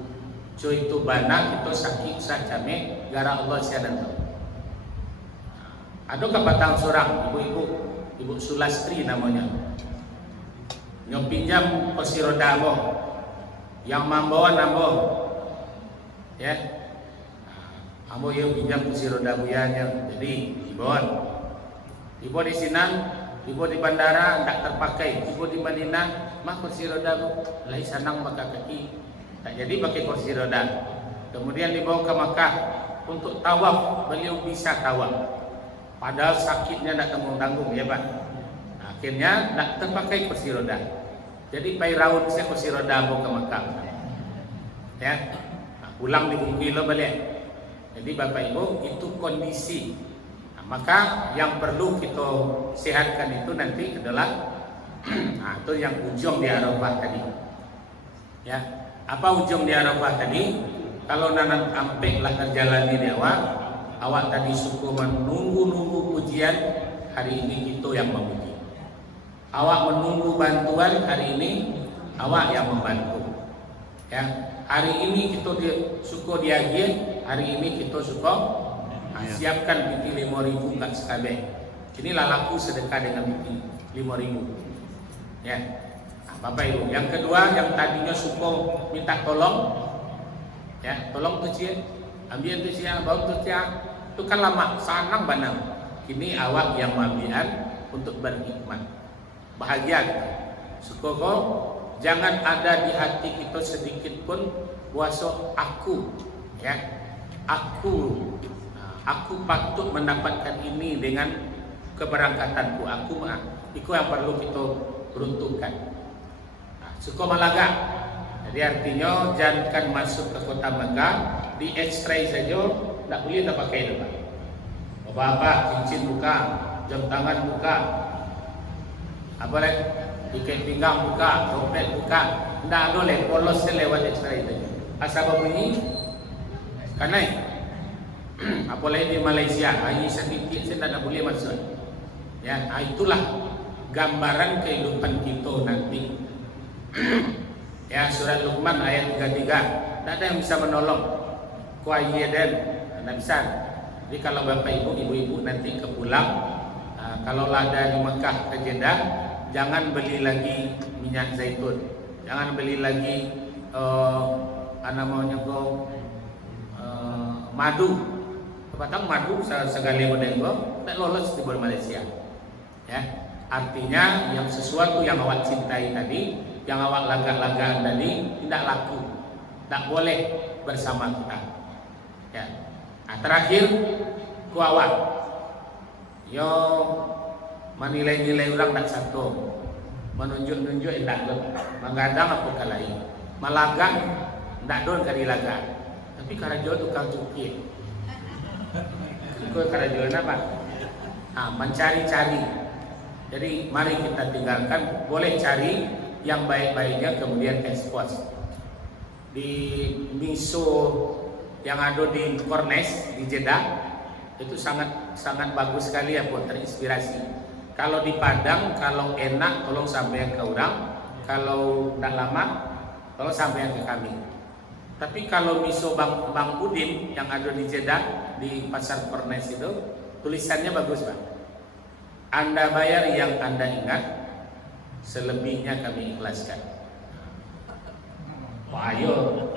Cuy itu banak itu sakit sacame gara Allah siadan tahu. Ada kapatang seorang ibu Sulastri namanya. Yang pinjam kursi roda mo, yang membawa nambo, ya. Ambo yang pinjam kursi roda buyanya, jadi dibawa. Ibu di Sinan, ibu di bandara tidak terpakai, ibu di Madinah, mah kursi roda bu, lai sanang maka kaki, tak jadi pakai kursi roda. Kemudian dibawa ke Makkah untuk tawaf, beliau bisa tawaf, padahal sakitnya tidak tanggung-tanggung ya pak. Nah, akhirnya tidak terpakai kursi roda, jadi pai raut saya kursi roda bawa ke Makkah, ya, pulang di Bungkilo balik. Jadi bapak ibu itu kondisi. Maka yang perlu kita sehatkan itu nanti adalah itu yang ujung di Arafah tadi. Ya, apa ujung di Arafah tadi? Kalau nanti sampai lah terjalani di awak tadi suku menunggu pujian, hari ini kita yang memuji. Awak menunggu bantuan, hari ini awak yang membantu. Ya, hari ini kita suku diagih, hari ini kita suku siapkan piti 5.000 kat sekabeh. Inilah laku sedekah dengan piti 5.000. Ya. Bapak Ibu. Yang kedua yang tadinya suko minta tolong, ya tolong tu cia, ambil tu cia, bawa tu cia, itu kan lama, sanang banam. Kini awak yang mambian untuk berhikmat. Bahagia kita. Suko ko, jangan ada di hati kita sedikit pun puasa aku, ya aku patut mendapatkan ini dengan keberangkatanku. Itu yang perlu kita peruntukkan. Suko Malaga. Jadi artinya jangan masuk ke kota Mekah, di ekstrai saja, tak boleh tak pakai itu. Apa-apa, cincin buka, jam tangan buka, apa lagi, ikat pinggang buka, dompet buka, tidak boleh, polos lewat ekstrai itu. Asal bunyi, karena apalagi di Malaysia, hanya sedikit saya tidak boleh masuk. Ya, itulah gambaran kehidupan kita nanti. Ya, surat Luqman ayat 33, tidak ada yang bisa menolong. Kuaya dan tidak bisa. Jadi kalau bapak ibu nanti ke pulang, kalaulah dari Mekah ke Jeddah, jangan beli lagi minyak zaitun. Jangan beli lagi madu. Batang madu segala model tak lolos di Malaysia. Ya, artinya yang sesuatu yang awak cintai tadi, yang awak laga-lagaan tadi tidak laku, tak boleh bersama kita. Ya, nah, terakhir ku awak, yo menilai-nilai orang tak satu, menunjuk-nunjuk tidak le, menggadang apa kalai, malagang tidak don kali laga, tapi karajo tukang cuki. Kau kerajuan apa? Mencari-cari. Jadi mari kita tinggalkan. Boleh cari yang baik-baiknya kemudian ekspos. Di miso yang ada di Kornes di Jeddah itu sangat bagus sekali ya, buat terinspirasi. Kalau di Padang, kalau enak tolong sampaikan ke orang. Kalau tidak lama tolong sampaikan ke kami. Tapi kalau miso Bang Udin yang ada di Jeddah di pasar Kornes itu tulisannya bagus, Pak. Anda bayar yang Anda ingat, selebihnya kami ikhlaskan. Wah, ayo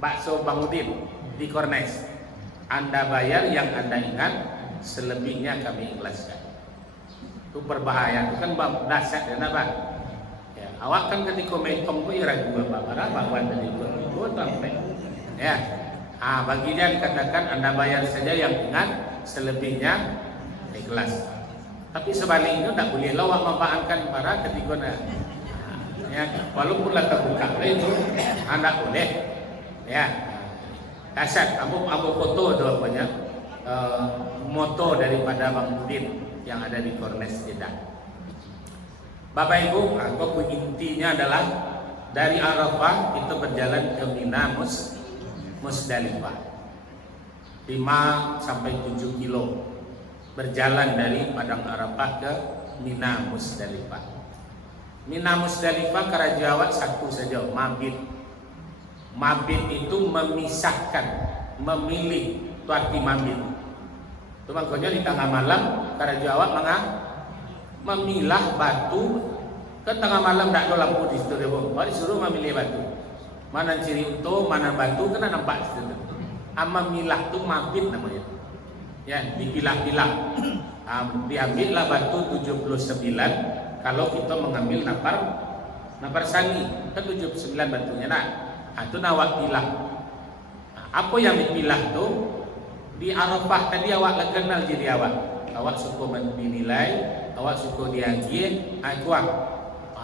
bakso Bang Udin di Kornes. Anda bayar yang Anda ingat, selebihnya kami ikhlaskan. Itu berbahaya, itu kan dahsyat dan apa? Ya, awak kan ketika metong pun ragu Bapak tadi itu sampai. Ya. Bagi dia dikatakan Anda bayar saja yang ingat, selebihnya ikhlas. Tapi sebaliknya tidak boleh lawak memanfaatkan para ketika ya, walaupun lah terbuka itu Anda boleh. Ya. Kasat, aku foto itu apanya moto daripada Bang Udin yang ada di Kornes Jeddah. Bapak Ibu, aku intinya adalah dari Arafah kita berjalan ke Mina Musdalifah 5 sampai 7 kilo berjalan dari Padang Arafah ke Mina Musdalifah. Mina Musdalifah Karajawat satu saja, mabit. Mabit itu memisahkan, memilih, itu arti mabit. Itu makanya di tengah malam Karajawat memilah batu. Kan tengah malam tak ada lampu di situ, dia disuruh memilih batu. Mana ciri utuh, mana batu, kena nampak situ. Memilah tu mabit namanya. Ya, dipilah-pilah. Diambillah batu 79. Kalau kita mengambil napar sani, kan 79 batunya nak. Itu nawak pilah. Apa yang dipilah tu di Arafah tadi awak kenal jadi awak. Awak suka dinilai, awak suka diagih, kuat.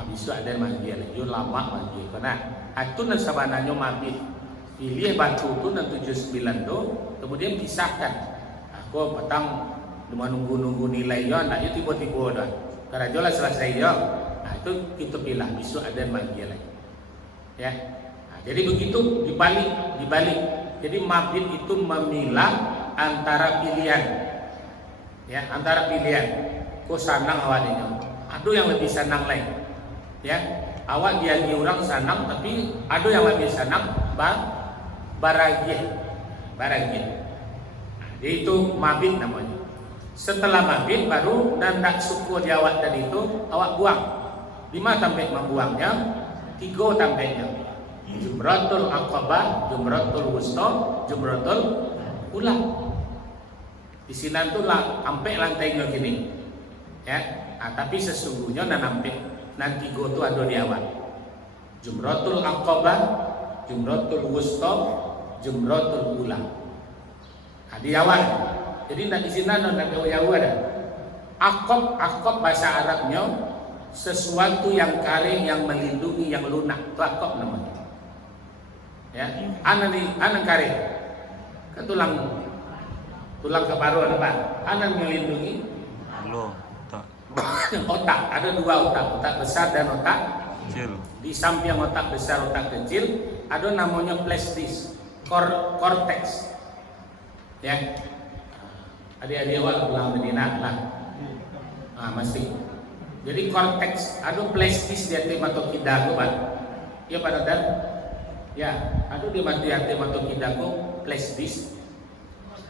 Besok ada manggil, yo lama manggil. Karena itu nan sabananya mabit. Pilih batu tu nan 79 tu, kemudian pisahkan. Aku petang nunggu nilai yo, naknya tiba-tiba dah. Karena jolah selesai yo. Itu kita pilih besok ada manggil lagi. Ya. Jadi begitu dibalik. Jadi mabit itu memilah antara pilihan. Ya, antara pilihan. Kau sanang awalnya. Aduh yang lebih sanang lain. Ya, awak diagi orang sanang, tapi ada yang lebih sanang baragih. Jadi itu mabit namanya. Setelah mabit baru dan tak suku di awak tadi itu awak buang. 5 tampek membuangnya, 3 tampeknya. Jumratul Aqabah, Jumratul Wusta, Jumratul Ula. Di sini tuh sampai lantainya gini. Ya, tapi sesungguhnya nanti go tu ada di awal. Jumratul Aqabah, Jumratul Wusta, Jumratul Ula. Di awal. Jadi di sini ada ada. Aqab bahasa Arabnya sesuatu yang kering, yang melindungi, yang lunak. Itu aqab namanya. Ya, anan kering. Kan tulang keparuan apa? Anan melindungi. Otak, ada 2 otak besar dan otak kecil. Di samping otak besar, otak kecil ada namanya plastis, cortex. Ya, adik-adik awal pulang Medina lah. Masih. Jadi cortex, ada plastis di hati mata kidaku, Pak. Ya Pak Dan. Ya, ada di hati mata kidaku plastis.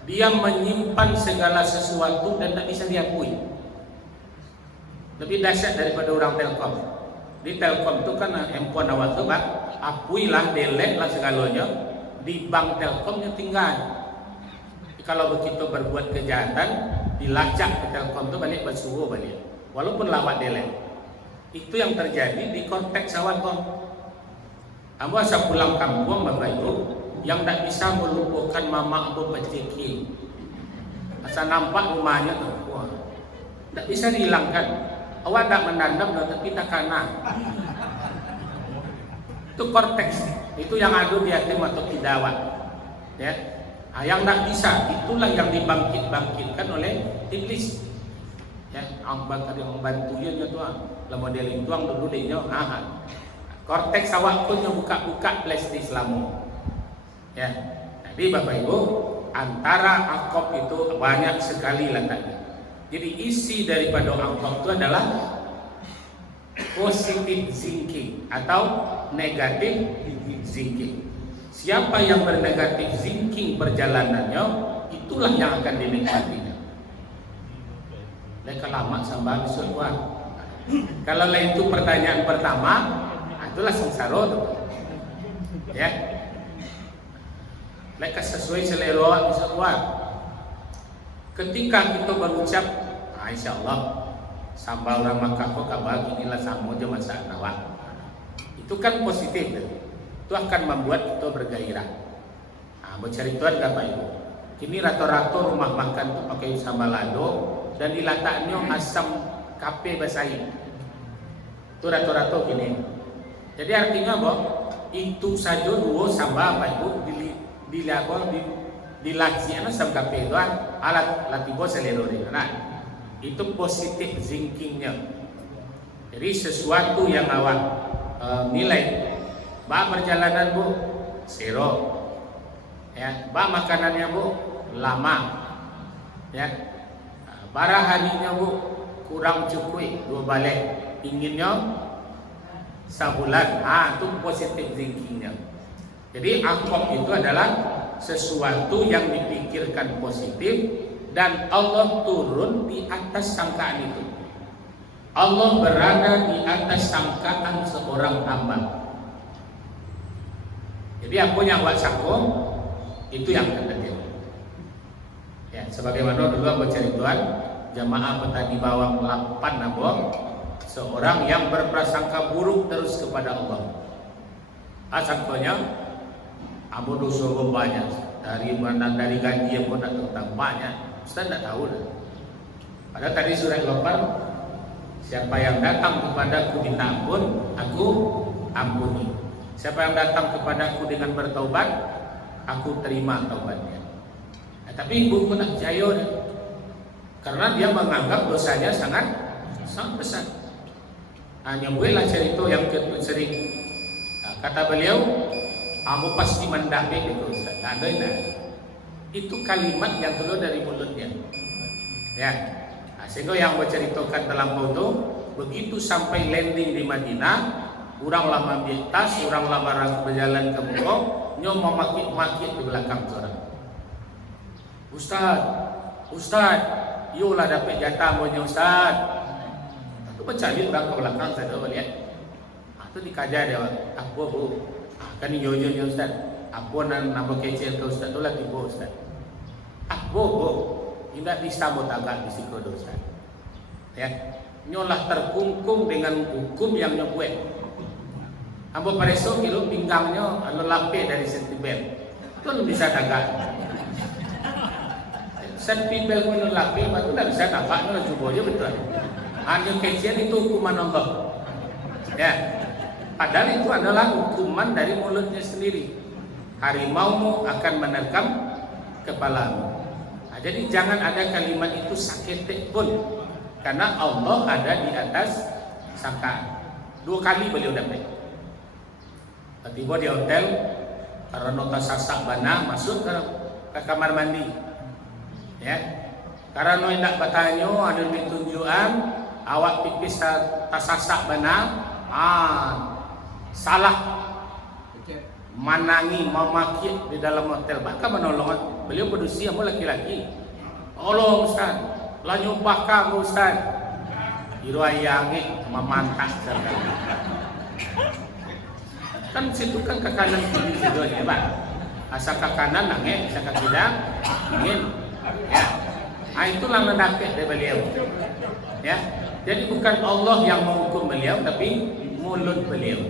Dia menyimpan segala sesuatu dan tak bisa diakui. Lebih dahsyat daripada orang Telkom. Di Telkom itu kan handphone awal tuh Pak, apuilah, delete lah segalanya. Di bank Telkomnya tinggal. Kalau begitu berbuat kejahatan, dilacak ke Telkom itu balik bersuruh balik. Walaupun lawat delete. Itu yang terjadi di konteks awal kom. Ambo asal pulang kampung Bapak Ibu, yang tak bisa melumpuhkan mama ambo peciki. Asal nampak rumahnya tuh, wah, tak bisa dihilangkan. Awak tak menandam tapi tak kanan. Itu korteks, itu yang ada di hati atau tidawat. Ya, yang tak bisa, itulah yang dibangkitkan oleh iblis. Ya, yang membantunya tuh, lah model itu yang dulu dia, korteks awak pun yang buka-buka plastik Islamu. Ya, jadi Bapak Ibu, antara akop itu banyak sekali letaknya. Jadi isi daripada akop itu adalah positive thinking atau negative thinking. Siapa yang bernegatif thinking perjalanannya, itulah yang akan dinikmatinya. Mereka lama sampai surga. Kalau lain itu pertanyaan pertama, itulah sengsara. Ya. Mereka sesuai selera surga. Ketika kita berucap, insya Allah, sambal orang Makkah kok kabar inilah sama aja masa awak. Itu kan positif, itu akan membuat kita bergairah. Bercerita Bapak Ibu. Kini rata-rata rumah makan itu pakai sambal lado dan di letaknya asam kape basai. Itu rata-rata gini. Jadi artinya apa? Itu saja dua sambal Bapak Ibu dilaci asam kape itu alat latibo selero nah. Itu positif thinkingnya. Jadi sesuatu yang awak nilai, bah perjalanan Bu zero, ya, bah makanannya Bu lama, ya, barang harinya Bu kurang cukup 2 balik, inginnya sebulan, itu positif thinkingnya. Jadi akop itu adalah sesuatu yang dipikirkan positif. Dan Allah turun di atas sangkaan itu. Allah berada di atas sangkaan seorang hamba. Jadi apa yang buat sangkong itu yang akan terjadi. Ya, sebagaimana dulu aku ceritakan jamaah petani bawang 8 nabung, seorang yang berprasangka buruk terus kepada Allah. Asangkonya abu dosa banyak dari gaji yang pun tak banyak. Ustaz tidak tahu lah. Padahal tadi surat Ghafir, siapa yang datang kepadaku minta ampun, aku ampuni. Siapa yang datang kepadaku dengan bertaubat, aku terima taubatnya. Tapi ibu pun tak percaya dia. Karena dia menganggap dosanya sangat besar. Hanya bolehlah cerita yang sering. Kata beliau, kamu pasti mendapik itu Ustaz. Tak ada. Itu kalimat yang keluar dari mulutnya. Ya. Sehingga yang berceritakan dalam foto, begitu sampai landing di Madinah, orang lama ambil tas, orang lama berjalan ke Mekah, nyo memakit-makit di belakang orang. Ustaz, yolah dapat jatah punya Ustaz. Itu bercari orang ke belakang saya dah lihat. Itu dikajar dia, apa Bu? Kan ini jojo Ustaz. Apa nama kecil ke Ustaz tu lah tiba Ustaz. Apa tidak disambut agak di situ Ustaz. Ya, nyolah terkungkung dengan hukum yang nyobuat. Ambo pareso kilo pinggangnya anu lape dari sentibel. Itu bisa agak. Sentibel pun lape, itu tidak bisa agak. Nyolah coba aja betul. Hanya kecil itu hukuman Allah. Ya, padahal itu adalah hukuman dari mulutnya sendiri. Harimaumu akan menerkam kepalamu. Jadi jangan ada kalimat itu sakit pun, karena Allah ada di atas sangkaan. 2 kali beliau dapat. Tiba di hotel, karena sasak bana masuk ke kamar mandi. Ya, karena hendak bertanya ada tunjukan awak pipis tasasak bana, salah. Manangi, memakit di dalam hotel, bahkan menolong. Beliau berusia laki-laki. Allah Ustaz, lah nyumpah kamu Ustaz. Iro ayangi memantas kan situ kan ke kanan kiri videonya Pak. Asa ke kanan nange, asa ke kiri ingin. Ya. Nah, itulah mendapat dari beliau. Ya. Jadi bukan Allah yang menghukum beliau tapi mulut beliau.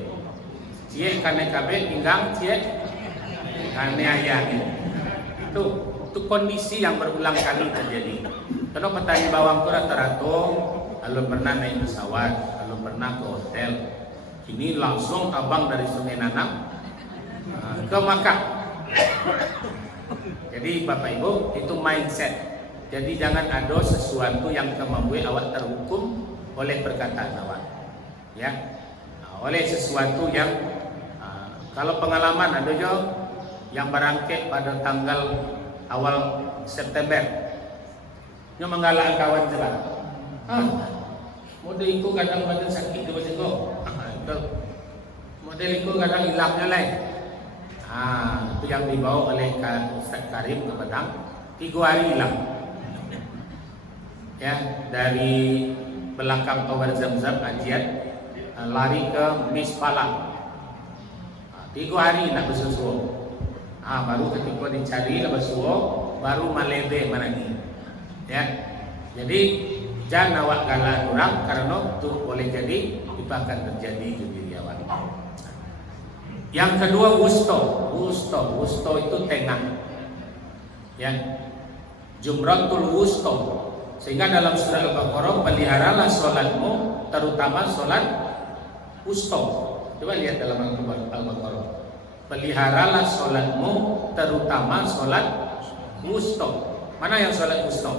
Cie kane kabe pinggang cie kane ayangi. Itu kondisi yang berulang kali terjadi. Kalau petani bawang itu rata-rata kalau pernah naik pesawat, kalau pernah ke hotel, ini langsung abang dari Sungai Nanang ke Makkah. Jadi Bapak Ibu itu mindset. Jadi jangan ada sesuatu yang membuat awak terhukum oleh perkataan awak. Ya, oleh sesuatu yang kalau pengalaman ada jo yang berangkat pada tanggal awal September, nyo menggalak kawan jelas. Model itu kadang badan sakit di bawah itu. Model itu kadang hilangnya lain. Itu yang dibawa oleh Ustaz Karim ke Padang 3 hari hilang. Ya, dari belakang Tower Zamzam Ajiat lari ke Mispalang. 3 hari nak bersusu. Baru ketika dicari bersusu baru malebe mana ni. Ya. Jadi jangan awak galak orang karena itu boleh jadi itu akan terjadi di diri awak. Yang kedua wusto itu tengah. Ya. Jumratul wusto. Sehingga dalam surah Al-Baqarah peliharalah sholatmu terutama sholat wusto. Coba lihat dalam Al-Baqarah. Peliharalah sholatmu terutama sholat wusto. Mana yang sholat wusto?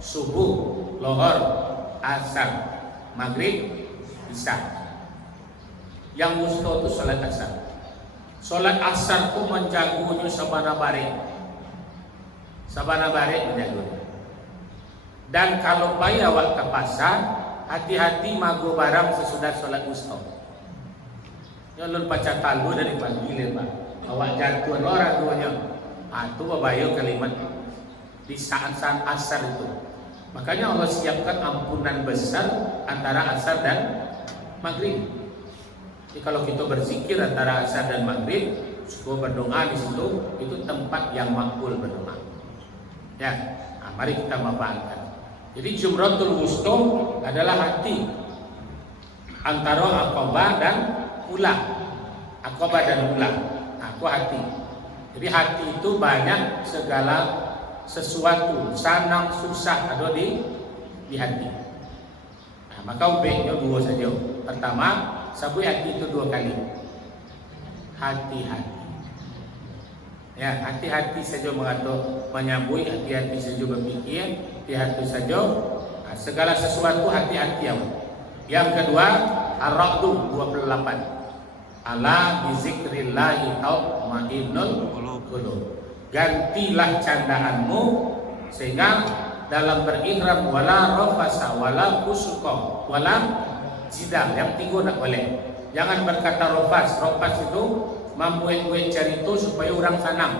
Subuh, lohor, asar, maghrib, isya. Yang wusto itu sholat asar. Sholat asar itu menjagunya sabana bare menjagu. Dan kalau bayi awak ke pasar, hati-hati mago barang sesudah sholat wusto. Nyolong pacar talu dari pagi Pak. Awak jatuh orang duanya. Itu babayo kalimat di saat-saat asar itu. Makanya Allah siapkan ampunan besar antara asar dan maghrib. Jadi kalau kita berzikir antara asar dan maghrib, suka berdoa di situ, itu tempat yang makbul berdoa. Ya, mari kita manfaatkan. Jadi Jumratul Wusta adalah hati antara Aqabah dan Ula. Aqabah dan Ula. Aku hati. Jadi hati itu banyak segala sesuatu, senang susah ada di hati. Maka ubeknya 2 saja. Pertama, sabui hati itu 2 kali. Hati-hati. Ya, hati-hati saja mengatur menyambui, hati-hati saja berpikir, hati-hati saja segala sesuatu hati-hati ya. Yang kedua, Ar-Ra'd 28. Ala bizikrillahi tatma'innul qulub. Gantilah candaanmu sehingga dalam berikhram wala rafasa wala fusuqa wala jidal. Yang 3 tak boleh. Jangan berkata rafas. Rafas itu membuat cerita supaya orang senang.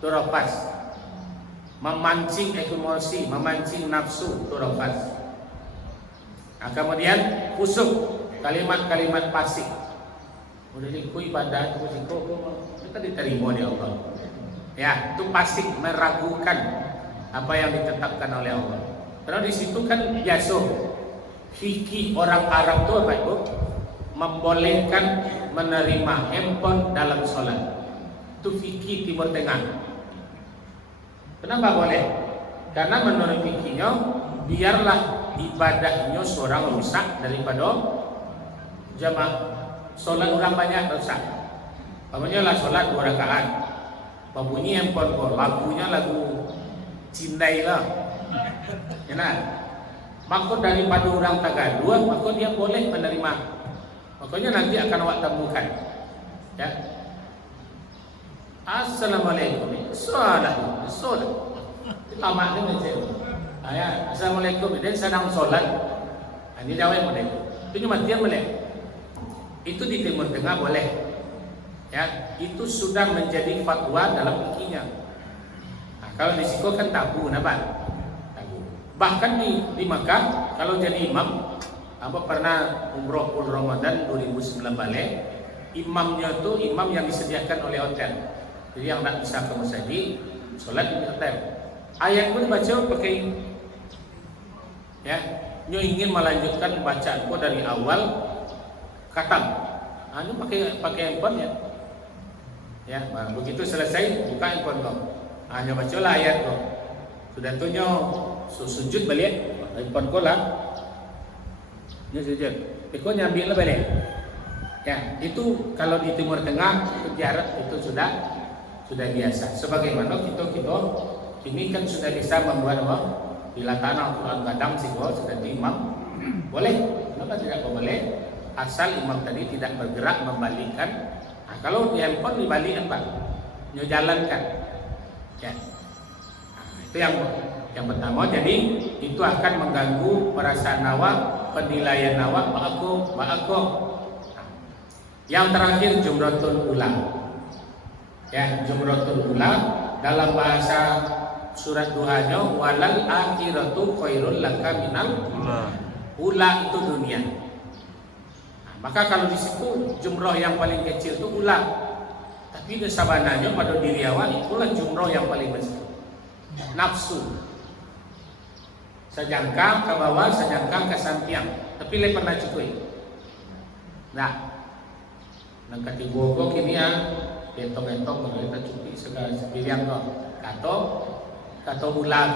Itu rafas. Memancing emosi, memancing nafsu, itu rafas. Kemudian fusuk, kalimat-kalimat fasik. Udah ikut ibadah itu kita diterima oleh Allah. Ya, itu fasik, meragukan apa yang ditetapkan oleh Allah. Karena di situ kan biasa fikih orang Arab itu apa itu? Membolehkan menerima handphone dalam sholat. Itu fikih Timur Tengah. Kenapa boleh? Karena menurut fikihnya biarlah ibadahnya seorang rusak daripada jamaah. Sholat orang banyak rusak. Namanya lah sholat 2 rakaat. Bunyi handphone kok, lagunya lagu cindai lah. Ya nah. Maka daripada orang tagaduan, maka dia boleh menerima. Makanya nanti akan awak temukan. Ya. Assalamualaikum. Salat. Lama ni macam. Ya, assalamualaikum. Dan sedang solat. Ini jawab boleh. Itu cuma dia boleh. Itu di Timur Tengah boleh. Ya, itu sudah menjadi fatwa dalam fikihnya. Kalau di situ kan tabu, kenapa? Tabu. Bahkan di Makkah kalau jadi imam, apa pernah umroh Ramadan 2009 balik, imamnya tuh imam yang disediakan oleh hotel. Jadi yang tak bisa ke masjid, sholat di hotel. Ayat pun baca pakai, ya, nyo ingin melanjutkan bacaanku dari awal khatam. Ini pakai handphone ya. Ya, begitu selesai buka handphone kau. Hanya bacalah ayat kau. Sudah tu nyo sujud balik handphone kau lah. Nyo sujud. Kau nyambil lah balik. Ya, itu kalau di Timur Tengah itu jarak itu sudah biasa. Sebagaimana kita ini kan sudah bisa membuat apa? Bila tanah Quran kadang sih sudah imam boleh, kenapa tidak boleh? Asal imam tadi tidak bergerak membalikkan. Nah, kalau di handphone dibalikkan Pak, nyo jalankan. Ya, nah, itu yang pertama. Jadi itu akan mengganggu perasaan awak, penilaian awak, aku. Yang terakhir Jumratul Ula. Ya, Jumratul Ula dalam bahasa surat duhanya walal akhiratu khairul laka minal ula itu dunia. Nah, maka kalau di situ jumrah yang paling kecil itu ula. Tapi sabananya pada diri awak itulah jumrah yang paling besar. Nafsu. Sejangkang ke bawah, sejangkang ke samping. Tapi le pernah cukui. Nah, nang katigo ko kini entong kita cukup segala sepilihan kok atau ulang.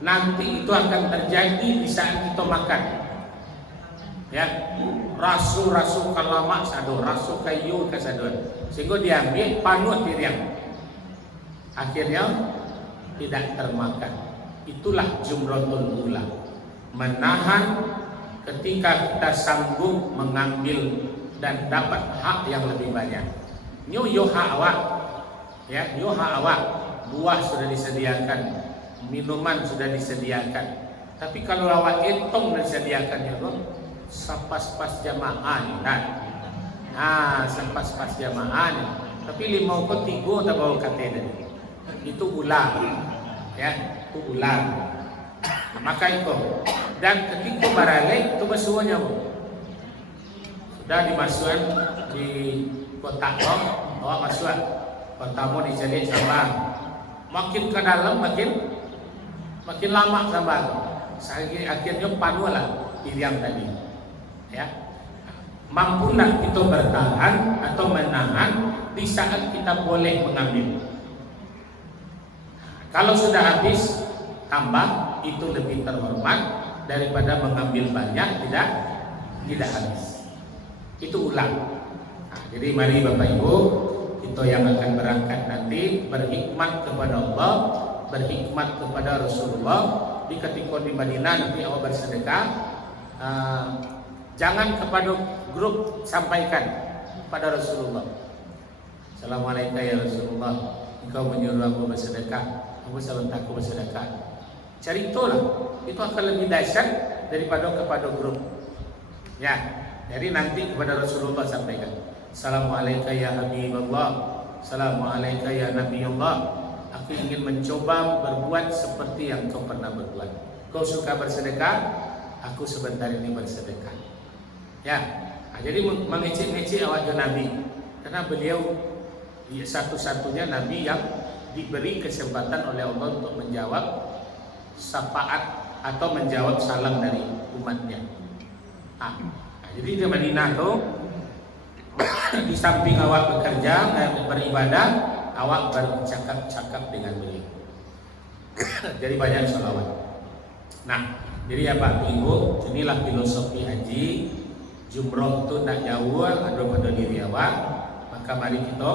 Nanti itu akan terjadi di saat kita makan. Ya, rasu kalama sado, rasu kayu kasado. Sehingga diambil panuh tiriang. Akhirnya tidak termakan. Itulah Jumratul Ula. Menahan ketika kita sanggup mengambil dan dapat hak yang lebih banyak. Nyo hak awak. Ya, nyo hak awak. Buah sudah disediakan, minuman sudah disediakan. Tapi kalau awak etong disediakan ya kok sapas-pas jamaah kan. Sapas-pas jamaah. Tapi 5 kok 3 tak bawa katanya. Itu ulang. Ya, itu ulang. Nah, maka itu. Dan ketika baralek itu bersuanya sudah dimasukkan di kotak awak masuk. Pertama dijadi sambal. Makin ke dalam makin lama sambal. Akhirnya panulah pilihan tadi. Ya. Mampulah kita bertahan atau menahan di saat kita boleh mengambil. Kalau sudah habis tambah itu lebih terhormat daripada mengambil banyak tidak habis. Itu ulang. Nah, jadi mari Bapak Ibu, kita yang akan berangkat nanti berhikmat kepada Allah, berhikmat kepada Rasulullah. Di ketika di Madinah nanti awak bersedekah, jangan kepada grup, sampaikan kepada Rasulullah. Assalamualaikum ya Rasulullah, engkau menyuruh aku bersedekah, aku sebentar aku bersedekah. Cari itulah, itu akan lebih dahsyat daripada kepada grup. Ya, jadi nanti kepada Rasulullah sampaikan. Assalamualaikum ya Habibullah, Assalamualaikum ya Nabiullah. Aku ingin mencoba berbuat seperti yang kau pernah berbuat. Kau suka bersedekah, aku sebentar ini bersedekah. Ya, jadi mengecek-ngecek awak Nabi, karena beliau satu-satunya Nabi yang diberi kesempatan oleh Allah untuk menjawab syafaat atau menjawab salam dari umatnya. Jadi di Madinah itu di samping awak bekerja dan beribadah, awak bercakap-cakap dengan beliau. Jadi banyak sholawat. Nah, jadi ya Pak Ibu, inilah filosofi haji. Jumroh itu tak jauh ada pada diri awak. Maka mari kita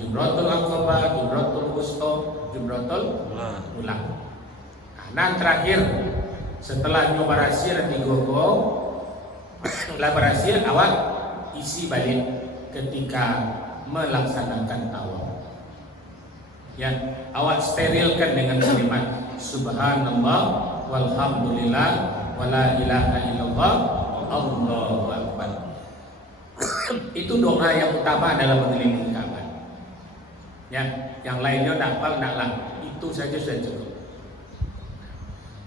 Jumratul Aqabah, Jumratul Wusta, Jumratul Ula. Nah, terakhir setelah nyoba rahasia dan digogo, setelah berhasil awak isi balik ketika melaksanakan tawaf. Ya, awak sterilkan dengan kalimat Subhanallah walhamdulillah wala ilaha illallah Allahu akbar. Itu doa yang utama dalam mengelilingi Ka'bah. Ya, yang lainnya tak hafal, tak lang. Itu saja sudah cukup.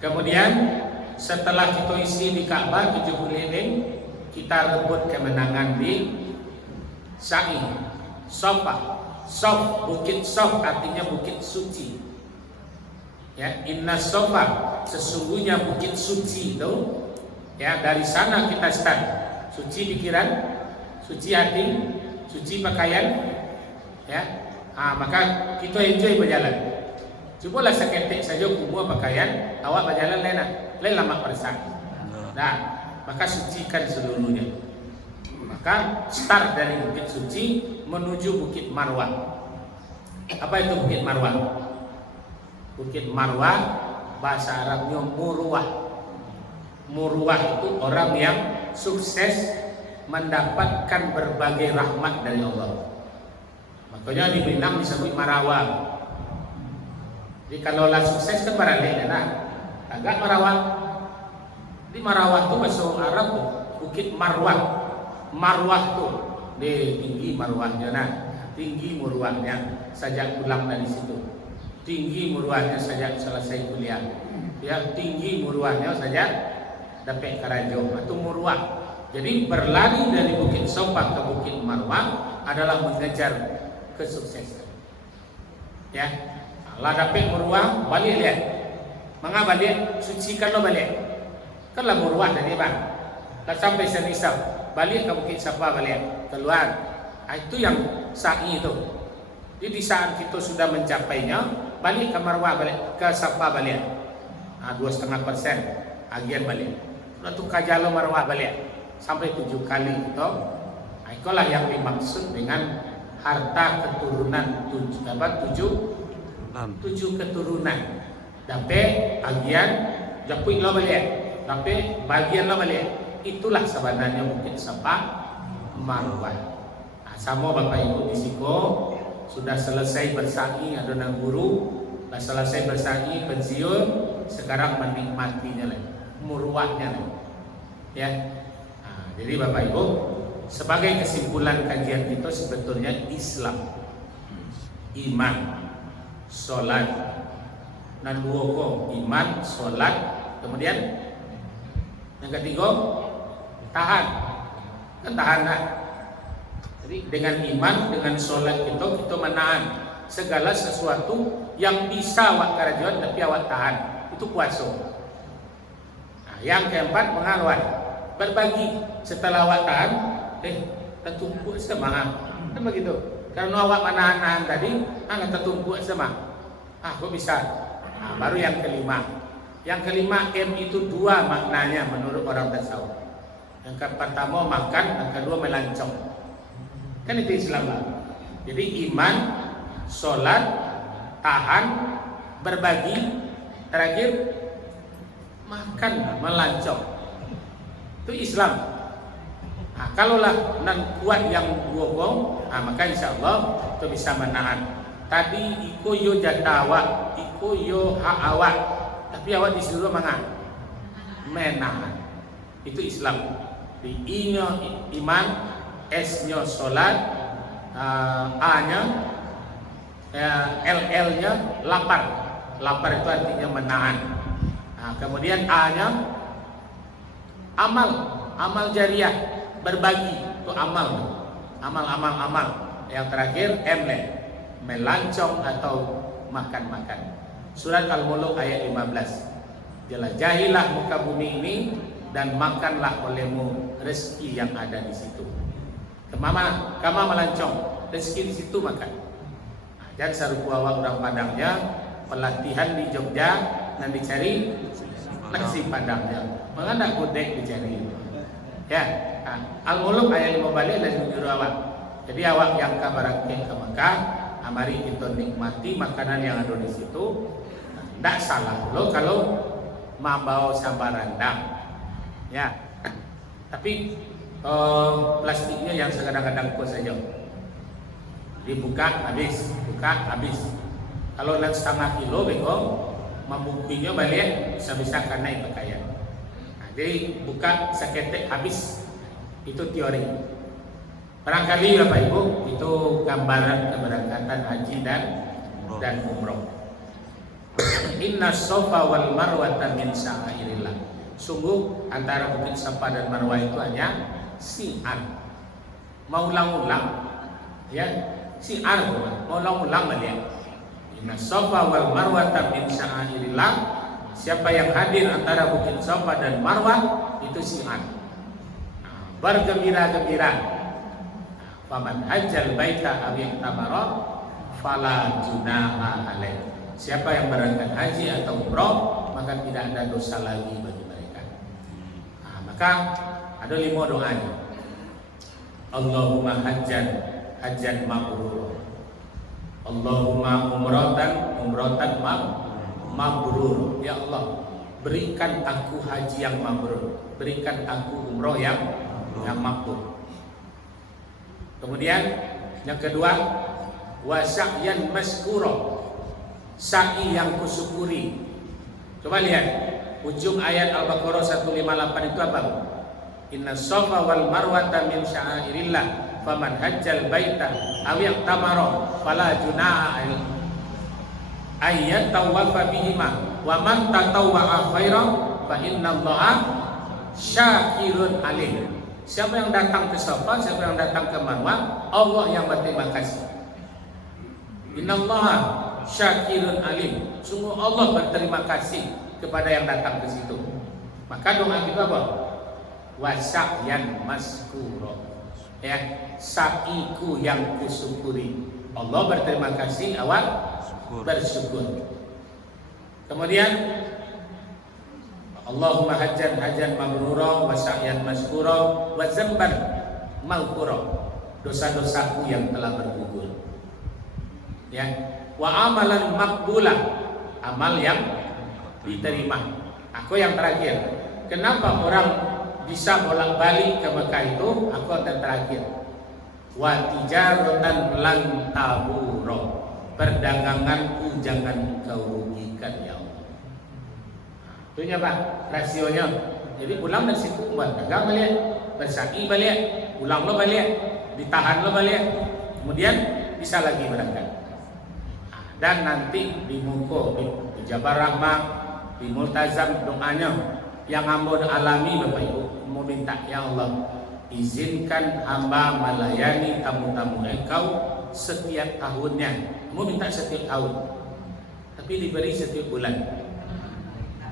Kemudian setelah kita isi di Ka'bah 7 keliling, kita rebut kemenangan di Sa'i, Safa. Saf, bukit Saf artinya bukit suci. Ya, Inna Safa, sesungguhnya bukit suci itu. Ya, dari sana kita start. Suci pikiran, suci hati, suci pakaian. Ya, maka kita enjoy berjalan. Cobalah seketik saja kumua pakaian, awak berjalan lain lama persan. Nah, maka sucikan seluruhnya. Maka start dari bukit suci menuju bukit Marwah. Apa itu bukit Marwah? Bukit Marwah bahasa Arabnya Murwah. Murwah itu orang yang sukses mendapatkan berbagai rahmat dari Allah. Makanya di Minang disebut Marawa. Jadi kalau lah sukses kan barangnya agak Marawa. Di Marawa itu bahasa Arab tuh bukit Marwah. Marwah tuh di tinggi marwahnya, tinggi murwahnya sejak pulang dari situ, tinggi murwahnya sejak selesai kuliah, ya tinggi murwahnya sejak dapat karajo atau murwah. Jadi berlari dari bukit Safa ke bukit Marwah adalah mengejar kesuksesan. Ya, lah dapat murwah balik lihat, mengapa balik? Sucikan lo balik, kan lah murwah tadi bang, lah sampai senisab. Balik ke bukit Safa balik keluar. Itu yang sa'i itu. Jadi di saat kita sudah mencapainya, balik ke Marwah balik ke Safa balik. 2,5% agian balik. Lalu kajalo Marwah balik sampai 7 kali itu. Itulah yang dimaksud dengan harta keturunan 7 keturunan. Dapat agian japui lo balik. Dapat bagian lo balik. Itulah sebenarnya bukit Safa Marwah. Sama Bapak Ibu di Siko sudah selesai bersa'i adonan guru, sudah selesai bersa'i pensiun, sekarang menikmatinya lagi, murwahnya lagi. Ya. Jadi Bapak Ibu, sebagai kesimpulan kajian kita sebetulnya Islam, iman, sholat, dan iman, sholat, kemudian yang ketiga tahan, kan tahan. Jadi dengan iman, dengan sholat kita menahan segala sesuatu yang bisa awak kerajuan tapi awak tahan, itu puasa. Yang keempat mengawan, berbagi setelah awak tahan, tertumpuk semangat, kan begitu. Karena awak menahan tadi, tertumpuk semangat. Kok bisa? Baru yang kelima. Yang kelima M itu 2 maknanya menurut orang tasawuf. Yang pertama makan, yang kedua melancong. Kan itu Islam lah. Jadi iman, sholat, tahan, berbagi, terakhir makan, melancong. Itu Islam. Kalaulah nan kuat yang bohong, maka insya Allah itu bisa menahan. Tadi iko yo jatawa, iko yo hak awak. Tapi awak disuruh menahan. Itu Islam. Di I-nya iman, S-nya sholat, A-nya, L-nya lapar. Lapar itu artinya menahan. Kemudian A-nya amal jariah, berbagi. Itu amal. Yang terakhir M, melancong atau makan. Surat Al-Mulk ayat 15. Jelajahilah muka bumi ini dan makanlah olehmu rezeki yang ada di situ. Kama melancong, rezeki di situ makan. Dan sarupu awak orang Padangnya, pelatihan di Jogja dan dicari nasi Padangnya. Mengenai gudeg dicari. Ya, Al-Mulk ayat 15 dan menyuruh awak. Jadi awak yang kabarake ke Mekah, mari kita nikmati makanan yang ada di situ. Tidak salah lo kalau mau sambar rendang, ya. Tapi plastiknya yang kadang-kadang kuat saja. Dibuka habis, Kalau nak setengah kilo, bengong, membuktinya balik bisa-bisa naik pakaian. Jadi buka seketek habis, itu teori. Barangkali Bapak Ibu itu gambaran keberangkatan haji dan umroh. Inna Safa wal Marwata min sya'airillah. Sungguh antara Bukit Safa dan Marwah itu hanya siar. Mau ulang-ulang, ya, siar, mau ulang-ulang balik. Inna Safa wal Marwata min sya'airillah. Siapa yang hadir antara Bukit Safa dan Marwah itu siar. Bergembira-gembira. Faman hajjal baita aw i'tamara fala junaha alaih. Siapa yang berangkat haji atau umrah maka tidak ada dosa lagi bagi mereka. Maka ada 5 doanya. Allahumma hajjan mabrur. Allahumma umratan mabrur. Ya Allah, berikan aku haji yang mabrur, berikan aku umrah yang mabrur. Kemudian yang kedua, wa sa'yan maskura, sa'i yang kusyukuri. Coba lihat ujung ayat Al-Baqarah 158 itu apa? Inna Safa wal Marwata min sya'airillah faman hajjal baita aw i'tamara fala junaha ayyatawafa bihima wa man tatawwa'a khairan fa innallaha syakirun alim. Siapa yang datang ke Safa, siapa yang datang ke Marwah, Allah yang berterima kasih. Innallaha syakirun alim. Sungguh Allah berterima kasih kepada yang datang ke situ. Maka doa kita apa? Wasa'yan maskura. Ya, sa'iku yang kusyukuri. Allah berterima kasih, awak bersyukur. Kemudian Allahumma hajjan mabrura wa sa'yan maskura wa zamban maghfura. Dosa-dosaku yang telah bergugur. Ya, wa amalan maqbulah, amal yang diterima. Aku yang terakhir. Kenapa orang bisa bolak-balik ke Mekah itu? Aku yang terakhir. Wa tijaratan lan tabura. Perdaganganku jangan kau rugikan ya Allah. Itunya Pak, rasionya. Jadi pulang dari situ buat dagang balik, bersaki balik, pulang lo balik, ditahan lo balik, kemudian bisa lagi berangkat. Dan nanti di Muko, di Jabal Rahmah, di Multazam doanya yang hamba alami Bapak Ibu mau minta, ya Allah izinkan hamba melayani tamu-tamu Engkau setiap tahunnya. Mau minta setiap tahun, tapi diberi setiap bulan.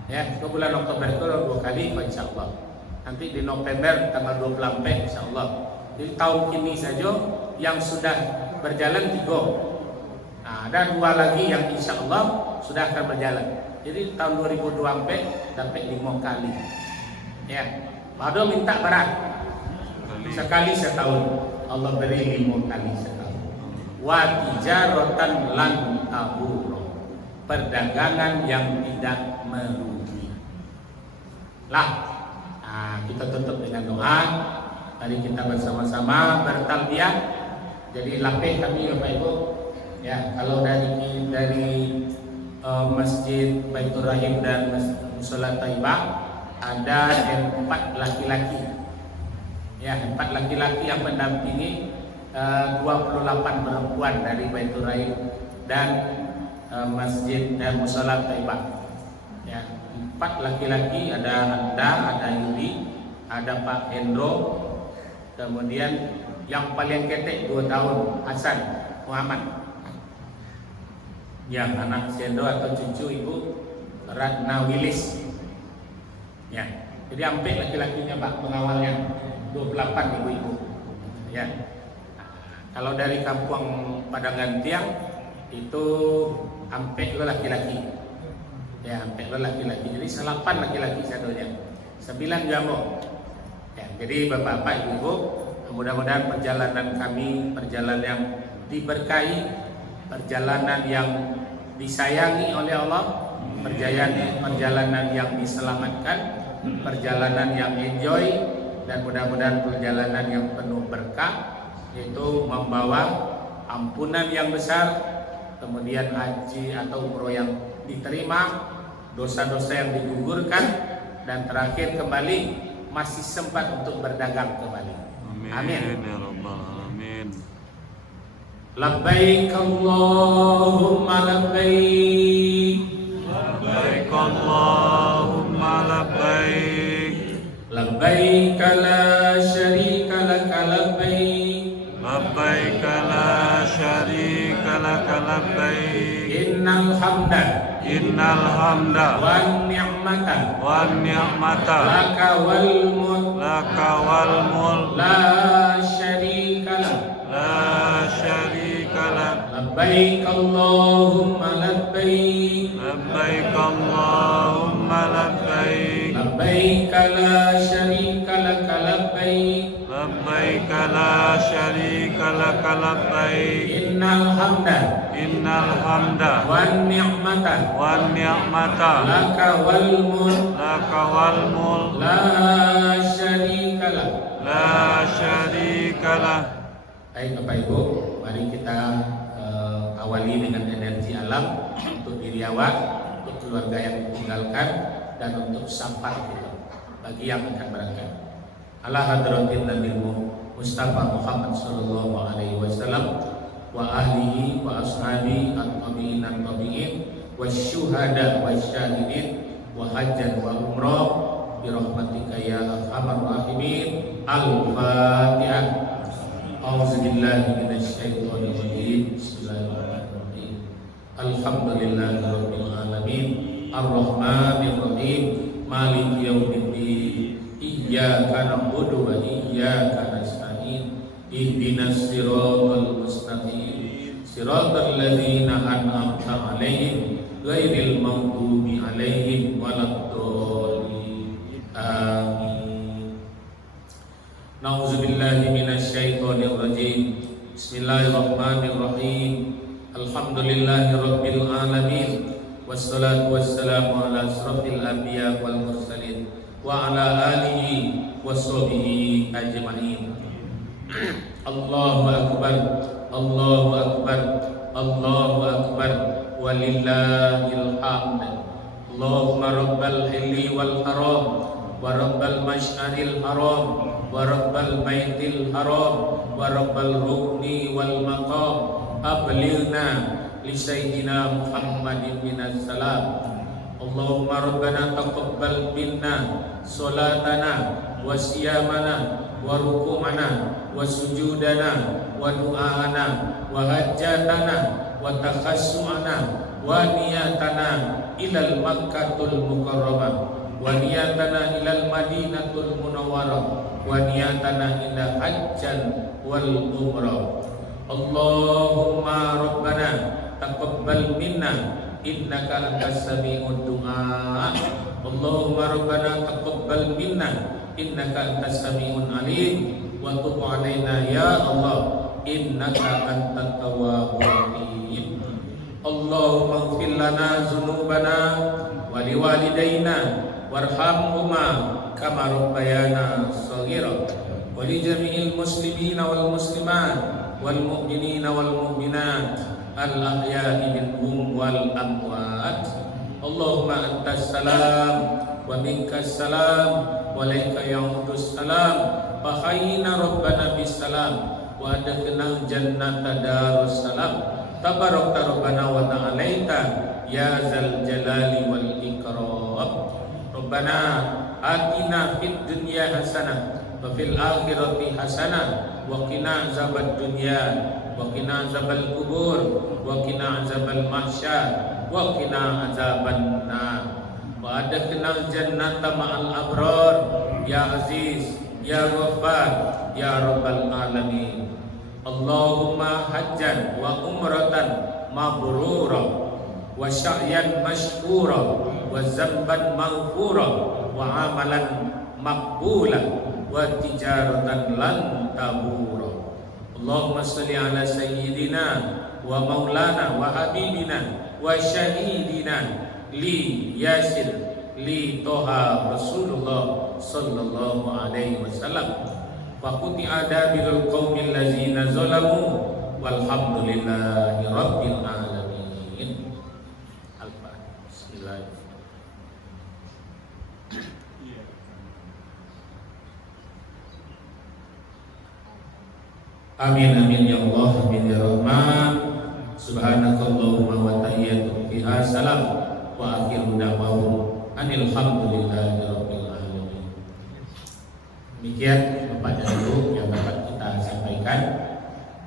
Ya, ke bulan Oktober itu 2 kali insya Allah. Nanti di November tanggal 24 insya Allah. Jadi tahun ini saja yang sudah berjalan 3. Nah, ada 2 lagi yang insya Allah sudah akan berjalan. Jadi tahun 2024 dapat 5 kali. Ya, Mado minta berat sekali setahun. Allah beri 5 kali setahun. Wa tijaratan lan tabur, perdagangan yang tidak merugi. Kita tutup dengan doa. Mari kita bersama-sama bertalbiyah. Jadi lapih kami Bapak Ibu. Ya, kalau dari Masjid Baitur Rahim dan Mushola Thaibah ada 4 laki-laki. Ya, 4 laki-laki yang mendampingi 28 perempuan dari Baitur Rahim dan Masjid dan Mushola Thaibah. Ya, 4 laki-laki, ada Anda, ada Yudi, ada Pak Hendro, kemudian yang paling ketek 2 tahun Hasan Muhammad. Ya, anak Sendo atau cucu Ibu Ratna Wilis. Ya, jadi hampir laki-lakinya Pak pengawalnya 28 ibu-ibu. Ya, kalau dari kampung Padangan Tiang itu hampir laki-laki. Ya, hampir laki-laki. Jadi 8 laki-laki sadonya, 9 jamo. Ya, jadi Bapak-bapak, Ibu, mudah-mudahan perjalanan kami perjalanan yang diberkahi, perjalanan yang disayangi oleh Allah, perjalanan yang diselamatkan, perjalanan yang enjoy, dan mudah-mudahan perjalanan yang penuh berkah, yaitu membawa ampunan yang besar, kemudian haji atau umroh yang diterima, dosa-dosa yang digugurkan, dan terakhir kembali masih sempat untuk berdagang kembali. Amin. Ya Rabbal Alamin. Labbaik Allahumma labbaik. labbaik innal hamda innal hamda wan ni'mata wan ni'mata laka wal mulk laka wal mulk la syarika lak la syarika lak labbaik Allahumma labbaik labbaik Allahumma labbaik labbaik la syarika lak labbaik labbaik la syarika lak labbaik innal hamda innal hamda wan ni'mata wan ni'mata laka wal mulk laka wal mulk la syarika lak. la syarika lak. Baik Bapak Ibu, mari kita awali dengan energi alam untuk diri awak, untuk keluarga yang ditinggalkan, dan untuk sampah kita bagi yang akan berangkat. Ala hadratin Nabi Mustafa Muhammad sallallahu alaihi wasallam wa ahlihi wa ashabi at-tabi'in at-tabi'in wasyuhada wasyahidin wa hajjan wa umrah bi rahmatika ya arhamar rahimin. Al-Fatihah. A'udzubillahi minasyaitonir rajim. Bismillahirrahmanirrahim. Alhamdulillahirabbil alamin. Arrahmanir rahim. Maliki yaumiddin. Iyyaka na'budu wa iyyaka nasta'in. Ihdinas siratal mustaqim. Siratal ladzina an'amta 'alaihim ghairil maghdubi 'alaihim waladdallin. Amin. Nauzubillahi minasyaitonir rajim. Bismillahirrahmanirrahim. Alhamdulillahirabbil alamin. Wassalatu wassalamu ala asrofil anbiya wal mursalin wa ala alihi washabihi ajma'in. Allahu akbar, Allahu akbar, Allahu akbar, walillahil hamd. Allahumma rabbal hilli wal haram wa rabbal mash'aril haram wa rabbal baitil haram wa rabbal rukni wal maqam ablighna li sayyidina Muhammadin minas salam. Allahumma rabbana taqabbal minna salatana wa siyamana wa ruku'ana wa sujudana wa du'ana wa hajjatana wa takhassu'ana wa niyatana ilal Makkatul Mukarramah wa niyatana ilal Madinatul Munawwarah wa niyatana ila hajjan wal umrah. Allahumma rabbana taqabbal minna innaka antas sami'ud du'a. Allahumma rabbana taqabbal minna innaka antas sami'un alim wa tub 'alaina ya Allah innaka antat tawwabur rahim. Allahumma ighfir lana dzunubana wa liwalidayna warhamhuma kama rabbayana shaghira wa li jami'il muslimina wal muslimat wal mu'minina wal mu'minat al ahya'i minhum wal amwat. Allahumma antas salam wa minkas salam wa alayka ya'udus salam fa hayyina rabbana bis salam wa adkhilna jannata darus salam. Tabarakta rabbana wa ta'alaita ya zal jalali wal ikram. Rabbana atina fid dunya hasanah wa fil akhirati hasanah wa qina azabad dunya wa qina azabal kubur wa qina azabal mahsyar wa qina azaban nar wa adkhilna jannata ma'al abrar ya aziz ya ghaffar ya rabbal alamin. Allahumma hajjan wa umratan mabrura wa sya'yan mashkura wa zamban maghfura wa amalan maqbula wa tijaratan lan tabura. Allahumma salli ala sayyidina wa maulana wa habibina wa syahidina li yasin li toha Rasulullah sallallahu alaihi wasallam. Fakuti adabirul qaumil lazina zalamu walhamdulillahi rabbil alamin. Al-Fatihah. Bismillahirrahmanirrahim. Amin amin ya Allah amin ya Rahman. Subhanakallahumma wa tahiyyatu fiha salam wa akhiru da'wahum anil hamdulillahi rabbil alamin. Demikian Bapak dan Ibu yang dapat kita sampaikan.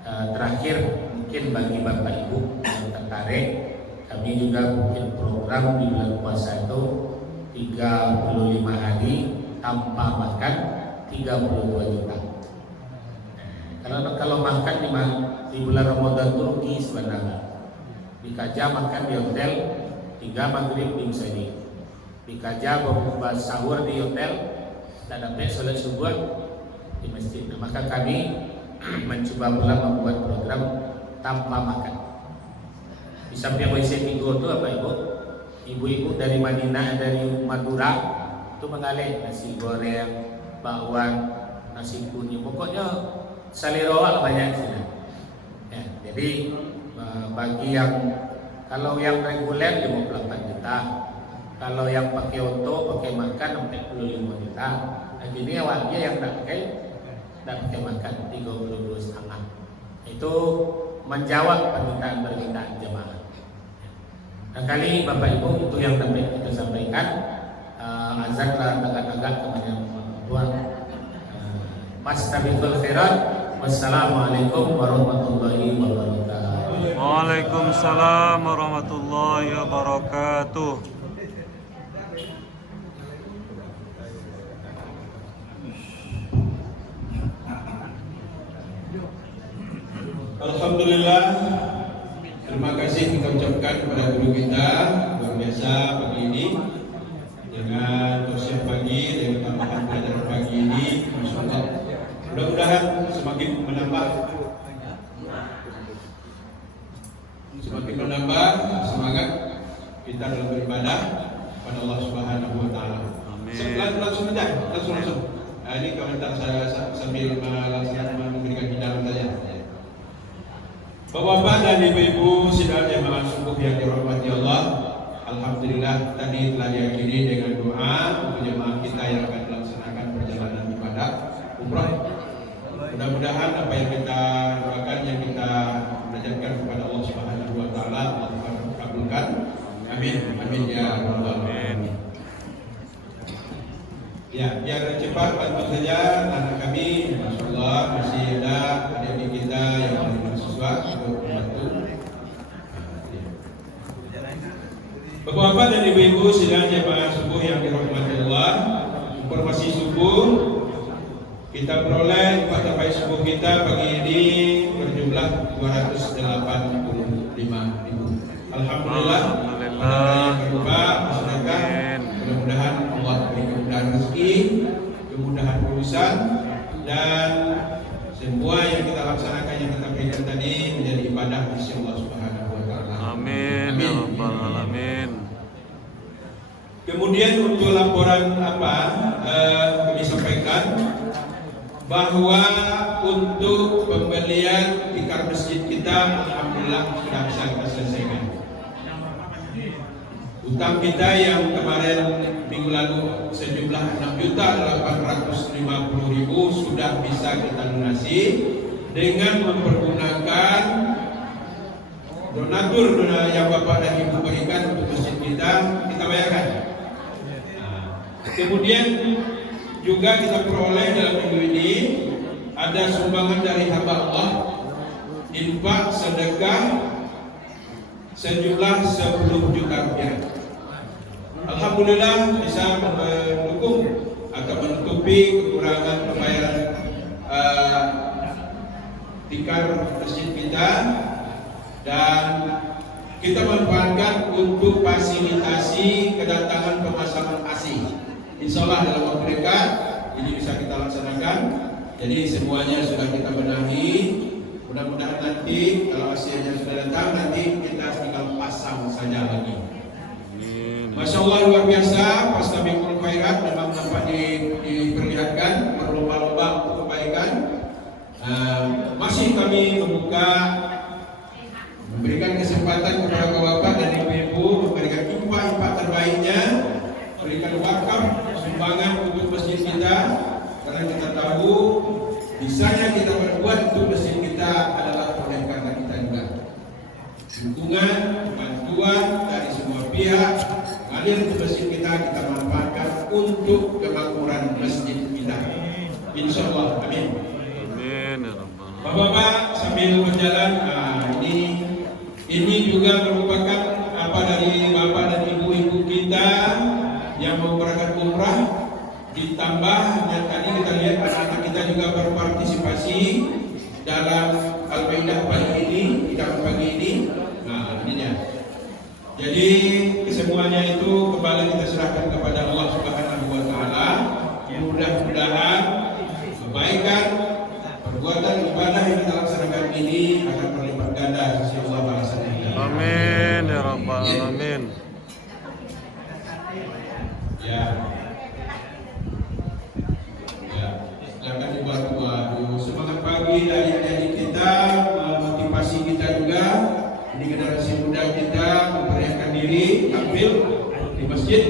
Terakhir mungkin bagi Bapak Ibu yang tertarik, kami juga bikin program di bulan puasa itu 35 hari tanpa makan 32 juta. Kalau makan di bulan Ramadan itu rugi sebenarnya. Dikaja makan di hotel 3 maghrib di Musadi, dikaja berbuka sahur di hotel dan sampai sholat subuh di masjid. Nah, maka kami mencoba pula membuat program tanpa makan. Di samping WC Tigo itu apa ibu-ibu dari Madinah, dari Madura itu mengalir nasi goreng, bakwan, nasi kuning, pokoknya saliroa banyak sini. Ya, jadi bagi yang kalau yang reguler 58 juta, kalau yang pakai auto pakai makan 45 juta. Nah, jadi awalnya yang tak pakai makan 32,5. Itu menjawab permintaan jemaah. Nah, kali Bapak Ibu itu yang dapat kita sampaikan. Azan agak-agak kepada Tuhan. Fastabiqul khairat. Wassalamualaikum warahmatullahi wabarakatuh. Waalaikumsalam warahmatullahi wabarakatuh. Alhamdulillah, terima kasih kita ucapkan kepada guru kita luar biasa pagi ini dengan tausiah pagi dan tambahan pelajaran pagi ini, Masya Allah. Mudah-mudahan semakin menambah semangat kita dalam beribadah pada Allah Subhanahu Wa Taala. Amin. Langsung aja, langsung. Nah, ini komentar saya sambil memberikan hidangan saja. Bapak-bapak dan ibu-ibu sidang jemaah subuh yang dirahmati Allah, alhamdulillah tadi telah diakhiri dengan doa untuk jemaah kita yang akan melaksanakan perjalanan ibadah umrah. Mudah-mudahan apa yang kita doakan, yang kita menajatkan kepada Allah Subhanahu Wa Taala, Allah kabulkan. Amin, amin ya rabbal alamin. Ya, biar cepat bantu saja anak kami, Masya Allah masih ada adik-adik kita yang masih mahasiswa untuk membantu. Bapak-bapak dan ibu-ibu sidang jemaah subuh yang dirahmati Allah, informasi subuh kita peroleh upah terbaik subuh kita pagi ini berjumlah 285.000. Alhamdulillah. Masyarakat, mudah-mudahan Allah beri kemudahan rezeki, kemudahan urusan, dan semua yang kita laksanakan, yang kita berikan tadi menjadi ibadah sisi Allah Subhanahu Wa Taala. Amin. Ya Rabbal Alamin. Kemudian untuk laporan kami sampaikan bahwa untuk pembelian tikar masjid kita alhamdulillah sudah bisa kita selesaikan. Utang kita yang kemarin minggu lalu sejumlah 6.850.000 sudah bisa kita lunasi dengan mempergunakan donatur yang Bapak dan Ibu berikan untuk masjid kita bayarkan. Kemudian juga kita peroleh dalam minggu ini ada sumbangan dari hamba Allah, infak sedekah sejumlah 10 juta rupiah. Alhamdulillah bisa mendukung atau menutupi kekurangan pembayaran tikar masjid kita, dan kita manfaatkan untuk fasilitasi kedatangan pemasangan AC. Insya Allah dalam waktu dekat ini bisa kita laksanakan. Jadi semuanya sudah kita benahi. Mudah-mudahan nanti kalau AC-nya sudah datang, nanti kita tinggal pasang saja lagi. Masya Allah luar biasa, fastabiqul khairat memang dapat diperlihatkan berlomba-lomba untuk kebaikan. Masih kami memberikan kesempatan kepada bapak dan ibu-ibu memberikan infak terbaiknya, berikan wakaf sumbangan untuk masjid kita, karena kita tahu bisanya kita berbuat untuk masjid kita adalah oleh karena kita juga. Dukungan, bantuan dari semua pihak mengalir ke masjid kita manfaatkan untuk kemakmuran masjid kita. Insya Allah, amin. Amin ya Rabbal Alamin. Bapak-bapak sambil berjalan, ini juga merupakan dari bapak dan ibu-ibu kita yang mau berangkat umrah, ditambah yang tadi kita lihat anak-anak kita juga berpartisipasi dalam Al-Maidah pagi ini, tidak pagi ini. Nah, ininya. Jadi kesemuanya itu kembali kita serahkan kepada Allah Subhanahu wa taala. Mudah-mudahan kebaikan perbuatan ibadah yang kita laksanakan ini akan berlipat ganda sisi Allah balasannya. Amin ya rabbal alamin. Ya. Ya, silakan dibuat doa. Semangat pagi dari adik-adik kita, motivasi kita juga. Ini generasi muda kita memperlihatkan diri tampil di masjid.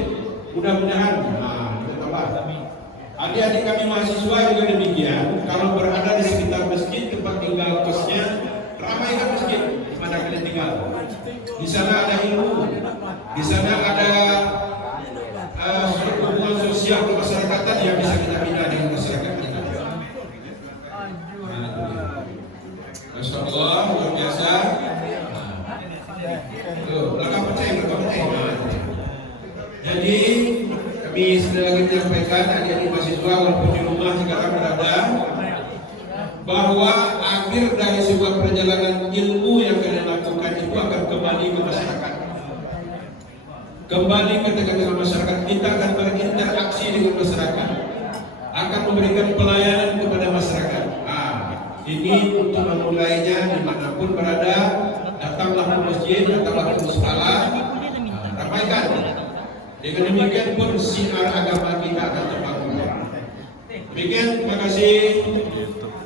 Mudah-mudahan kita tambah. Adik-adik kami mahasiswa juga demikian. Kalau berada di sekitar masjid, tempat tinggal kosnya, ramaikan masjid di mana kalian tinggal. Di sana ada ilmu, di sana ada hubungan sosial kemasyarakatan yang bisa kita bina dengan masyarakat kita. Masya Allah, luar biasa. Belakang percaya. Jadi kami sekali lagi menyampaikan adik-adik mahasiswa walaupun di rumah sekarang berada, bahwa akhir dari sebuah perjalanan ilmu yang kalian lakukan itu akan kembali ke masyarakat. Kembali ke tengah-tengah masyarakat, kita akan berinteraksi dengan masyarakat, akan memberikan pelayanan kepada masyarakat. Ini untuk memulainya dimanapun berada, datanglah ke masjid, datanglah ke musola, ramaikan. Dengan demikian pun siar agama kita akan terbangun. Demikian, terima kasih.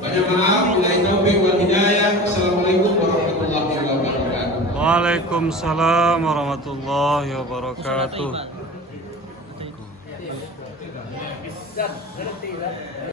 Banyak maaf, wabillahi taufiq wal hidayah. Assalamualaikum warahmatullahi wabarakatuh. Waalaikumsalam warahmatullahi wabarakatuh.